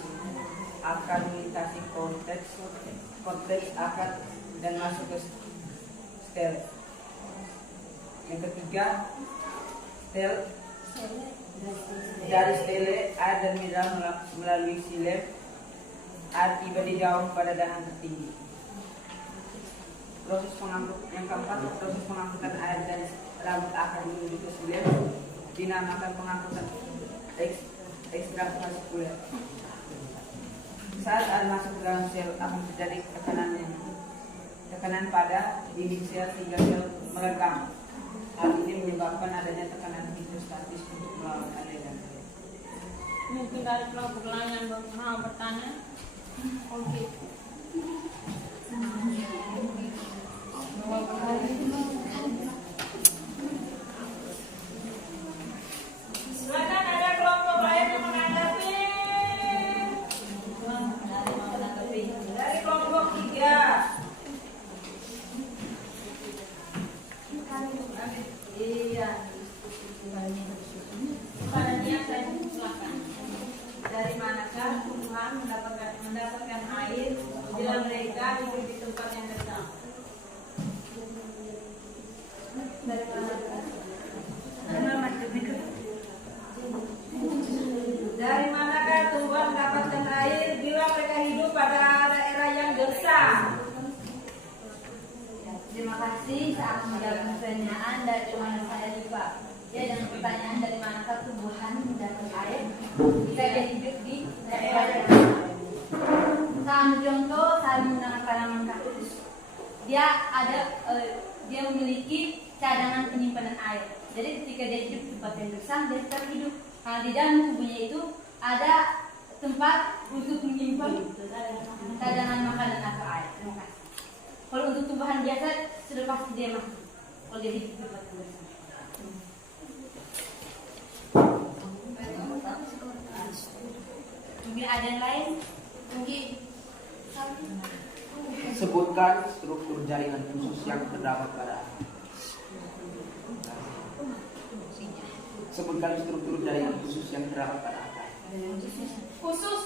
akan melintasi konteks akar dan masuk ke stel. Yang ketiga, dari stele, air dan mineral melalui silem, air tiba di daun pada dahan tertinggi. Yang keempat, proses pengangkutan air dari rambut akar menuju ke silem dinamakan pengangkutan ekstravasikuler. Saat air masuk ke dalam sel akan terjadi tekanan pada dinding sel sehingga sel meregang. Hal ini menyebabkan adanya tekanan hidrostatis untuk melawan aliran air. Mungkin dari kelompok lain yang mau bertanya. Oke. Silakan, ada kelompok lain yang menanggapi. Dari kelompok 3. Iya. Panitia saya silakan. Dari manakah tumbuhan mendapatkan air bila mereka hidup di tempat yang tenang? Dari manakah? Dari manakah tumbuhan mendapatkan air bila mereka hidup pada daerah yang gersang? Terima kasih. Saat menjawab pertanyaan dari teman saya lupa. Ya, dengan pertanyaan dari manakah tumbuhan mendapat air jika dia hidup di daerah yang gersang. Salah contoh, saya menggunakan tanaman kaktus. Dia memiliki cadangan penyimpanan air. Jadi ketika dia hidup di tempat yang gersang, dia tetap hidup. Karena di dalam tubuhnya itu ada tempat untuk menyimpan cadangan makanan atau air. Terima kasih. Kalau untuk tumbuhan biasa sudah pasti dia mati. Kalau dia hidup di tempat yang gersang. Mungkin ada yang lain? Mungkin Sebutkan struktur jaringan khusus yang terdapat pada Sebutkan struktur jaringan khusus yang terdapat pada akar. Khusus.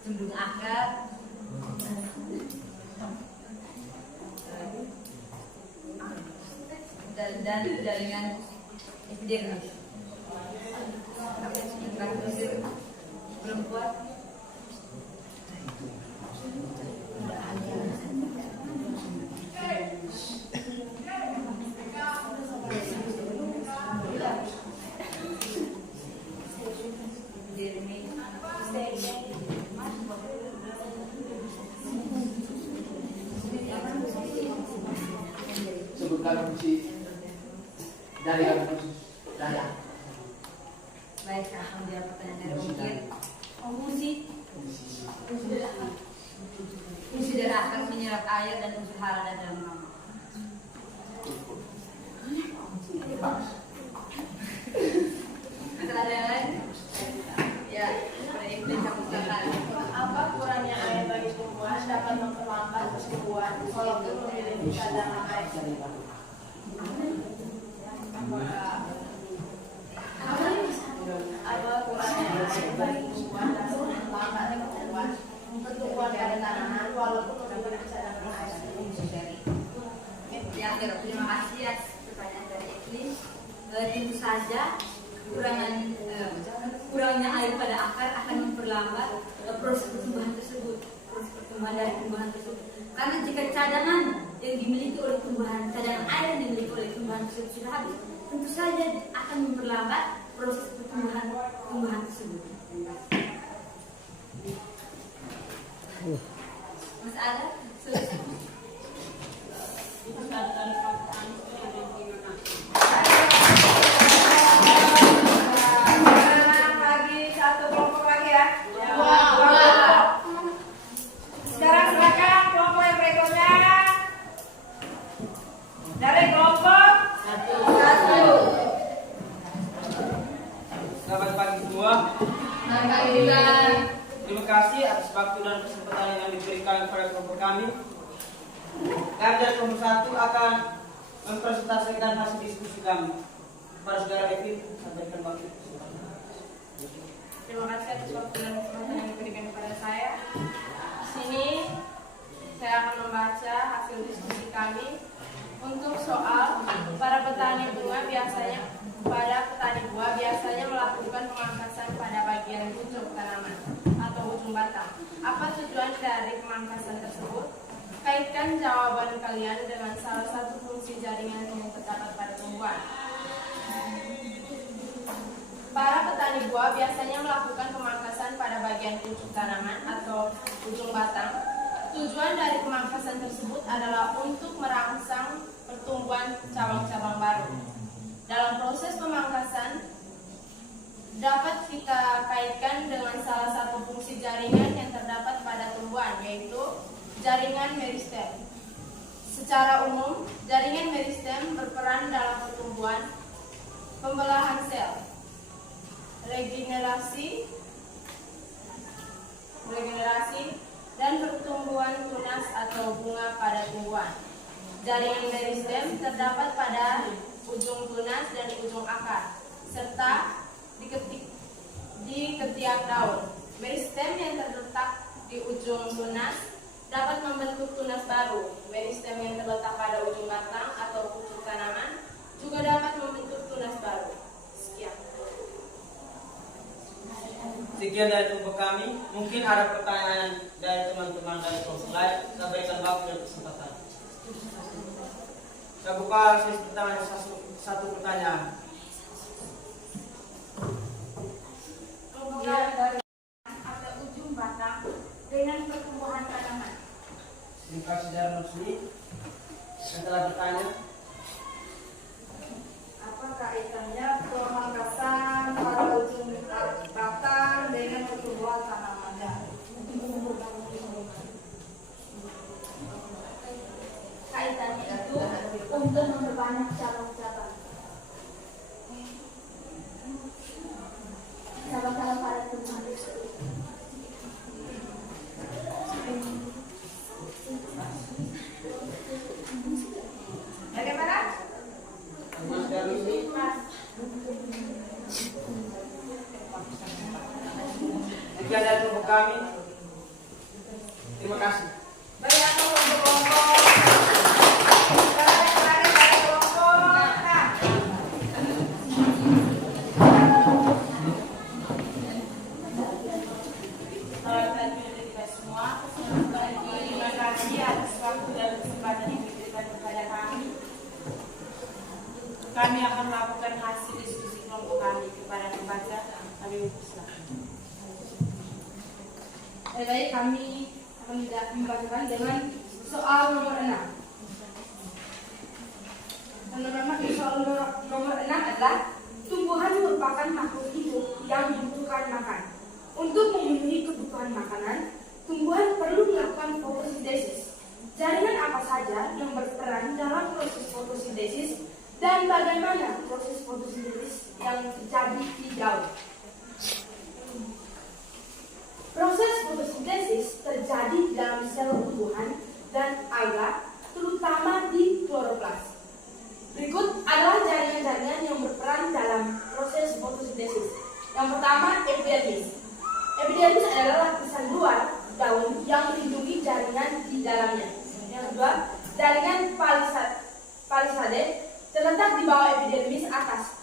Cendung akar, dan jaringan epidermis. Belum kuat. Daya. Baik, akan menjawab pertanyaan dari Ungkir. Fungsi dari akar menyerap air dan unsur hara dan dalam nama. Ada yang lain? Ya, pada itu kamu silakan. Apa kurangnya air bagi tumbuhan dapat memperlambat pertumbuhan walaupun memiliki cadangan air? Apa kurangnya air bagi tumbuhan dapat memperlambat pertumbuhan pada tanaman walaupun memiliki cadangan air? Ya, terima kasih atas pertanyaan dari Eklis. Tentu saja kurangnya air pada akar akan memperlambat proses pertumbuhan tersebut, proses pertumbuhan dari tumbuhan tersebut. Karena jika cadangan yang dimiliki oleh tumbuhan, cadangan air yang dimiliki oleh tumbuhan tersebut sudah habis, tentu saja akan memperlambat proses pertumbuhan tumbuhan tersebut. Mas ada? Lagi satu kelompok lagi ya. Sekarang silakan kelompok yang berikutnya. Dari kelompok satu. Selamat pagi semua. Terima kasih atas waktu dan kesempatan yang diberikan kepada kelompok kami. Kami dari kelompok 1 akan mempresentasikan hasil diskusi kami. Para saudara Evin, sampaikan waktu. Terima kasih atas waktu dan kesempatan yang diberikan kepada saya. Di sini saya akan membaca hasil diskusi kami untuk soal para petani buah biasanya melakukan pemangkasan pada bagian pucuk tanaman atau ujung batang. Apa tujuan dari pemangkasan tersebut? Kaitkan jawaban kalian dengan salah satu fungsi jaringan yang terdapat pada tumbuhan. Para petani buah biasanya melakukan pemangkasan pada bagian pucuk tanaman atau ujung batang. Tujuan dari pemangkasan tersebut adalah untuk merangsang pertumbuhan cabang-cabang baru. Dalam proses pemangkasan dapat kita kaitkan dengan salah satu fungsi jaringan yang terdapat pada tumbuhan, yaitu jaringan meristem. Secara umum, jaringan meristem berperan dalam pertumbuhan, pembelahan sel, regenerasi, dan pertumbuhan tunas atau bunga pada tumbuhan. Jaringan meristem terdapat pada ujung tunas dan ujung akar, serta di ketiak daun. Meristem yang terletak di ujung tunas dapat membentuk tunas baru. Meristem yang terletak pada ujung batang atau pucuk tanaman juga dapat membentuk tunas baru. Sekian dari kelompok kami. Mungkin ada pertanyaan dari teman-teman dari kelompok lain. Kita berikan waktu dan kesempatan. Saya buka sesi pertanyaan satu pertanyaan. Atau ujung batang dengan pertumbuhan tanaman. Terima kasih dari Nusli yang telah bertanya. Apa kaitannya pemangkasan pada ujung batang dengan pertumbuhan tanaman? Kaitannya itu untuk memperbanyak cabang-cabang. Cabang-cabang pada tumbuhan tersebut. Bagaimana? Mas Darwisi. Sekian dari kelompok kami. Terima kasih. Baik, aku untuk kelompok. Sekarang yang terakhir dari kelompok. Kita semua, terima kasih atas waktu dan kesempatan yang diberikan kepada kami. Kami akan melakukan hasil diskusi kelompok kami kepada pembaca. Kami persilakan. Baik, kami akan membacakan dengan soal nomor 6. Soal nomor 6 adalah tumbuhan merupakan makhluk hidup yang membutuhkan makan. Untuk memenuhi kebutuhan makanan, tumbuhan perlu melakukan fotosintesis. Jaringan apa saja yang berperan dalam proses fotosintesis dan bagaimana proses fotosintesis yang terjadi di daun? Proses fotosintesis terjadi di dalam sel tumbuhan dan alga, terutama di kloroplas. Berikut adalah jaringan-jaringan yang berperan dalam proses fotosintesis. Yang pertama, epidermis. Epidermis adalah lapisan luar daun yang melindungi jaringan di dalamnya. Yang kedua, jaringan palisade terletak di bawah epidermis atas.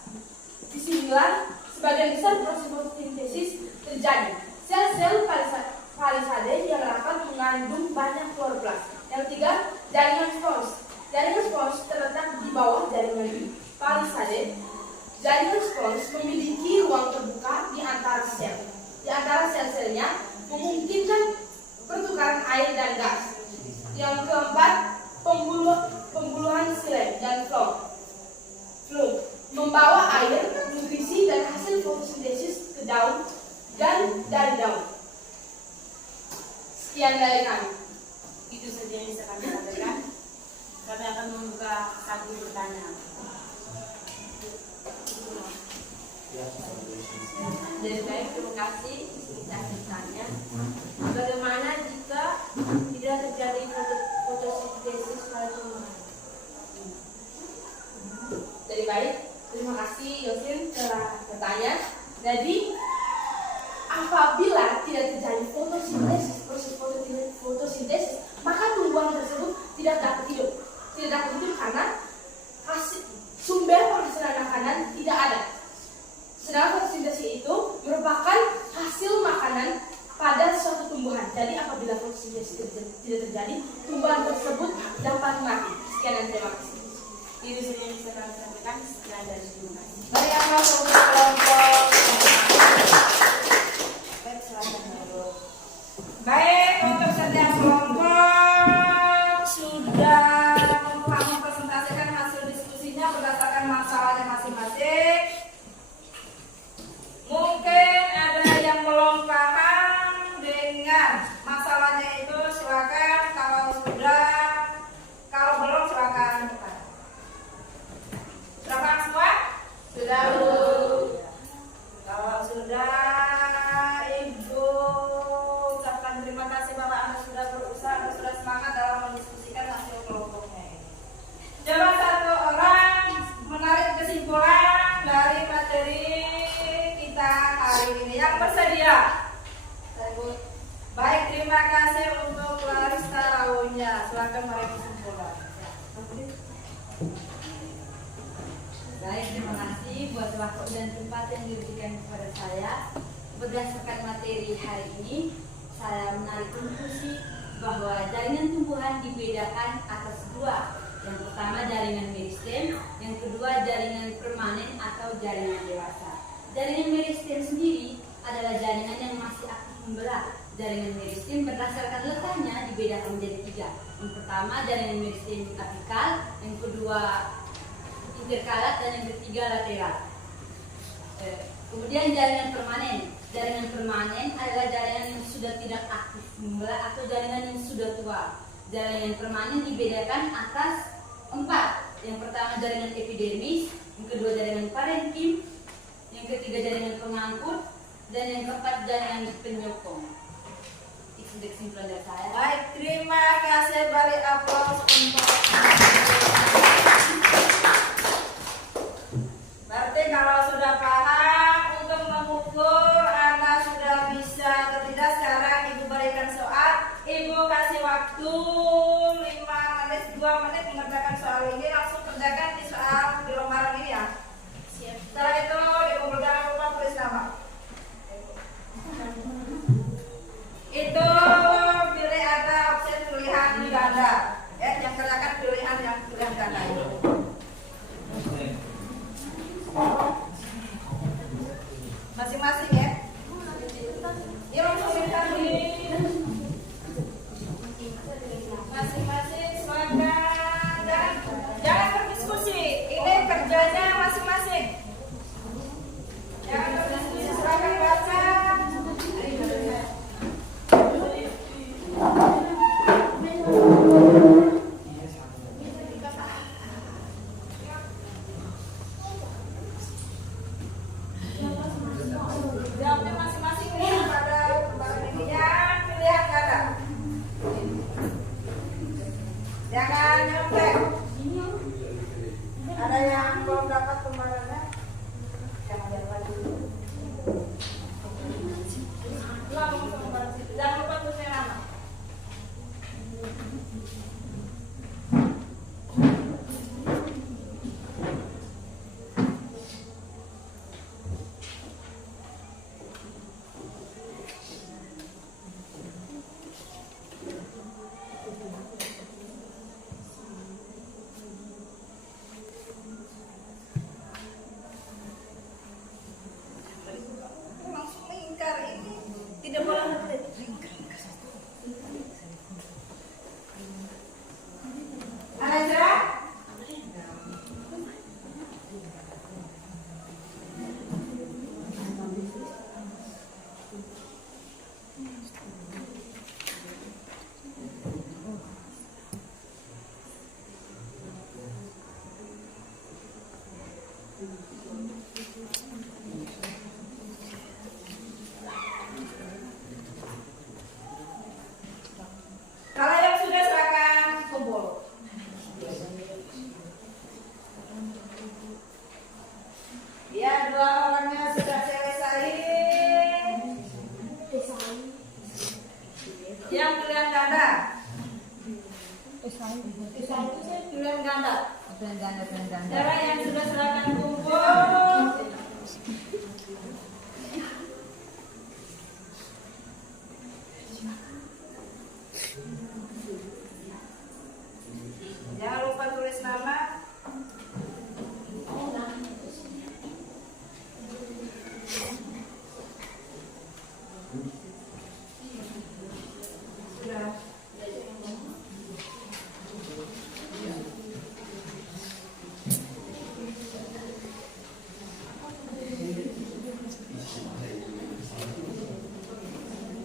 Disinilah sebagian besar proses fotosintesis terjadi. Sel-sel palisade yang rapat mengandung banyak kloroplas. Yang ketiga, jaringan spons. Jaringan spons terletak di bawah jaringan palisade. Jaringan spons memiliki ruang terbuka di antara sel. Di antara sel-selnya memungkinkan pertukaran air dan gas. Yang keempat, pembuluhan xilem dan flum membawa air, nutrisi dan hasil fotosintesis ke daun dan dari daun. Sekian dari kami. Itu saja yang bisa kami sampaikan. Kami akan membuka satu pertanyaan. Dari baik, terima kasih. Kita bertanya, bagaimana jika tidak terjadi fotosintesis pada tumbuhan? Dari baik, terima kasih Yosin telah bertanya. Jadi apabila tidak terjadi fotosintesis, proses fotosintesis, maka tumbuhan tersebut tidak dapat hidup. Tidak dapat hidup karena sumber penghasilan makanan tidak ada. Sedangkan fotosintesis itu merupakan hasil makanan pada suatu tumbuhan. Jadi apabila fotosintesis tidak terjadi, tumbuhan tersebut dapat mati. Sekian dan terima kasih. Itu saja yang bisa kami sampaikan. Sekian dari terima kasih. Mari yang masuk ke kelompok. Baik, silakan dulu. Baik, untuk setiap kelompok sudah mempresentasikan hasil diskusinya berdasarkan masalahnya masing-masing. Mungkin ada yang belum paham dengan masalahnya itu, silakan. Kalau belum silakan bertanya. Sudah paham semua? Sudah, Bu. Kalau sudah, Ibu ucapkan terima kasih bahwa Anda sudah berusaha, Anda sudah semangat dalam mendiskusikan hasil kelompoknya ini. Coba satu orang menarik kesimpulan dari materi kita hari ini. Yang bersedia? Baik, terima kasih untuk Clarista Rawunya. Silakan meraih kesimpulan. Baik, terima kasih buat waktu dan tempat yang diberikan kepada saya. Berdasarkan materi hari ini, saya menarik konklusi bahwa jaringan tumbuhan dibedakan atas dua. Yang pertama jaringan meristem, yang kedua jaringan permanen atau jaringan dewasa. Jaringan meristem sendiri adalah jaringan yang masih aktif membelah. Jaringan meristem berdasarkan letaknya dibedakan menjadi tiga. Yang pertama jaringan meristem apikal, yang kedua interkalat, dan yang ketiga lateral. Kemudian jaringan permanen. Jaringan permanen adalah jaringan yang sudah tidak aktif membelah atau jaringan yang sudah tua. Jaringan permanen dibedakan atas 4. Yang pertama jaringan epidermis, yang kedua jaringan parenkim, yang ketiga jaringan pengangkut, dan yang keempat jaringan penyokong. Itu kesimpulan dari saya. Baik, terima kasih. Beri aplaus untuk. Berarti kalau sudah paham untuk mengukur Anda sudah bisa atau tidak, sekarang Ibu berikan soal. Ibu kasih waktu 5 menit, 2 menit mengerjakan soal ini. Langsung kerjakan di soal di lembaran ini ya. Setelah itu Ibu jangan lupa tulis nama. Itu pilih ada opsi pilihan ganda. Yang kerjakan pilihan ganda itu. Masing-masing ya. Ya, masing-masing silakan. Jangan berdiskusi. Pilihan ganda. Dan ganda. Cara yang sudah silakan kumpul. Jangan lupa tulis nama. Sudah.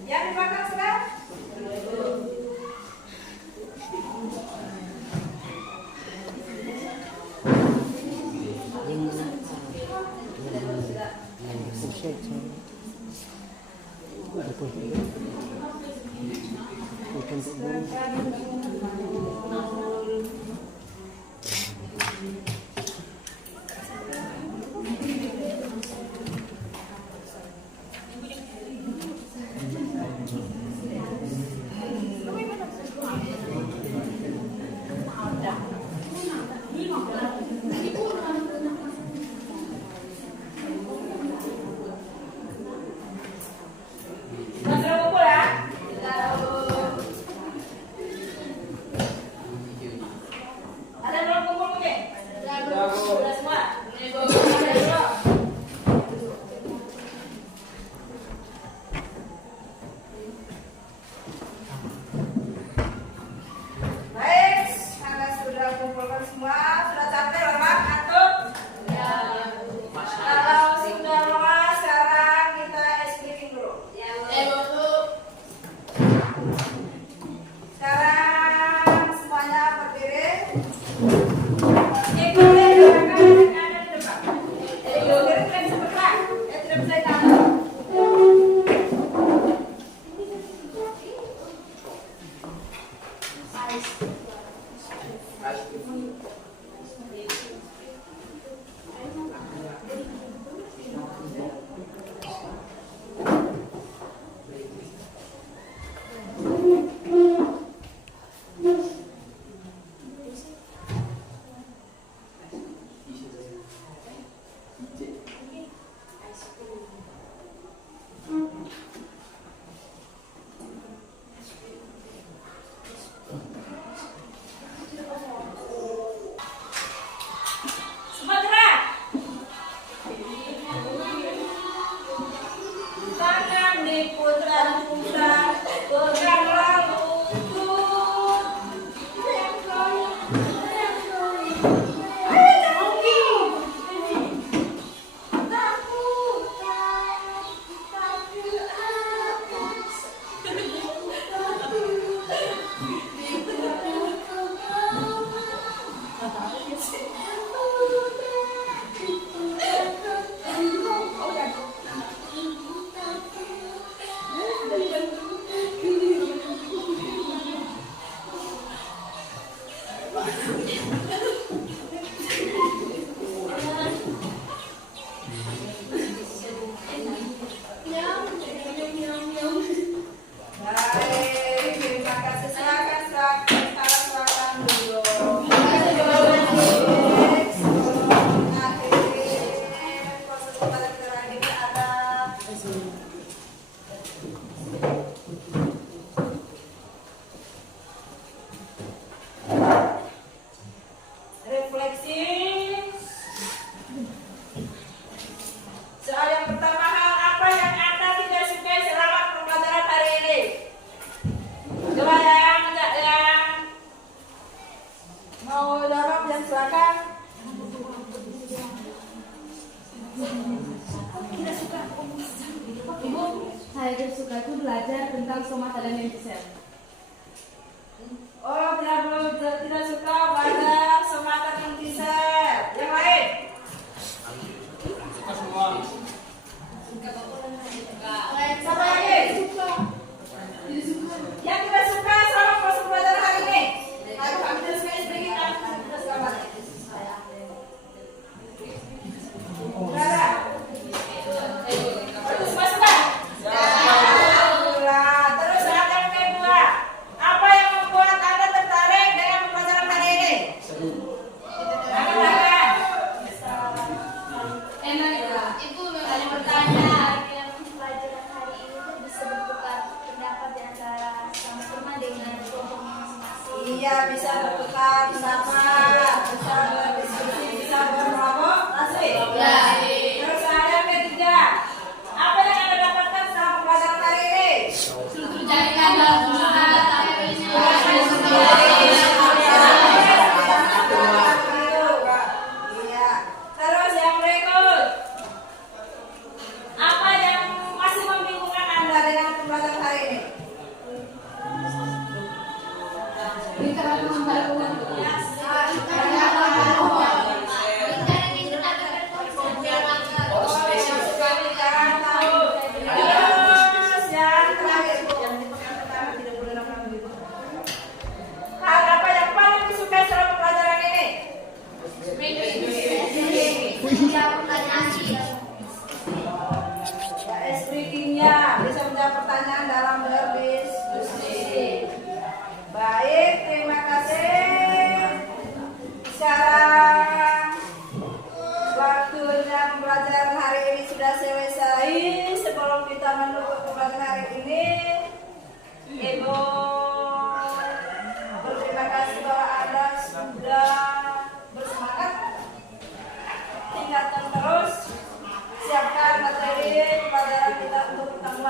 Yang di belakang sudah? Sudah kumpul ya? Ada yang belum kumpul mungkin? Sudah semua? Baik, karena sudah kumpulkan semua, sudah capek lemak ngantuk? Kalau sudah lemas, sekarang kita ice cream dulu. Sekarang semuanya berdiri. Yang boleh gerakan yang ada di depan. Jadi berdiri tidak bisa bergerak, tidak bisa ditambah. Semua gerak. Tangan diputar-putar, peganglah lutut. Ayo Cangki. Baik, terima kasih. Silakan dulu. Akhir proses balik terakhir ada refleksi. Soal yang pertama, hal apa yang Anda tidak sukai selama pembelajaran hari ini? Coba yang mau jawab yang silakan. Ibu, saya tidak suka itu belajar tentang somata dan lentisel. Oh, tidak suka belajar somata dan lentisel. Yang lain? Siapa lagi? Yang tidak suka selama proses belajar hari ini? Aduh, aku tidak suka sedikit. Aku tidak suka banget. Clara? Itu semua suka? Alhamdulillah. Terus ada yang kedua. Apa yang membuat Anda tertarik dengan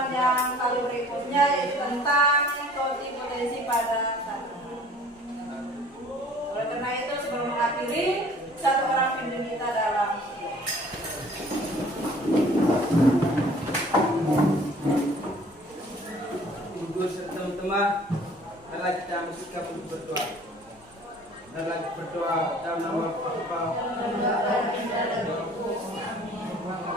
pertemuan yang kali berikutnya yaitu tentang totipotensi pada satu. Oleh karena itu sebelum mengakhiri, satu orang pimpin kita dalam Ibu serta teman-teman, marilah kita ambil sikap untuk berdoa. Marilah kita berdoa dalam nama Bapa,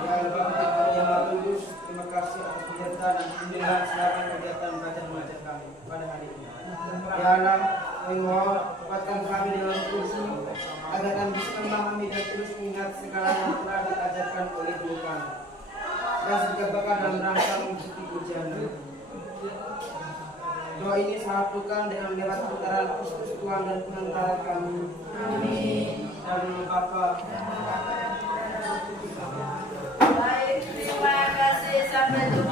Ya Allah, yang Maha Kudus, terima kasih atas penyertaan dan pimpinan selama kegiatan belajar mengajar kami pada hari ini. Ya Allah, kami mohon kuatkan kami dengan kursi agar kami bisa memahami dan terus mengingat segala yang telah diajarkan oleh guru kami. Dan setiap bakal dalam rangka mengikuti ujian. Doa ini saya lakukan dengan lewat putaran Kristus Tuhan dan penantara kami. Amin. Dalam nama Bapa. baik. Terima kasih, sampai jumpa.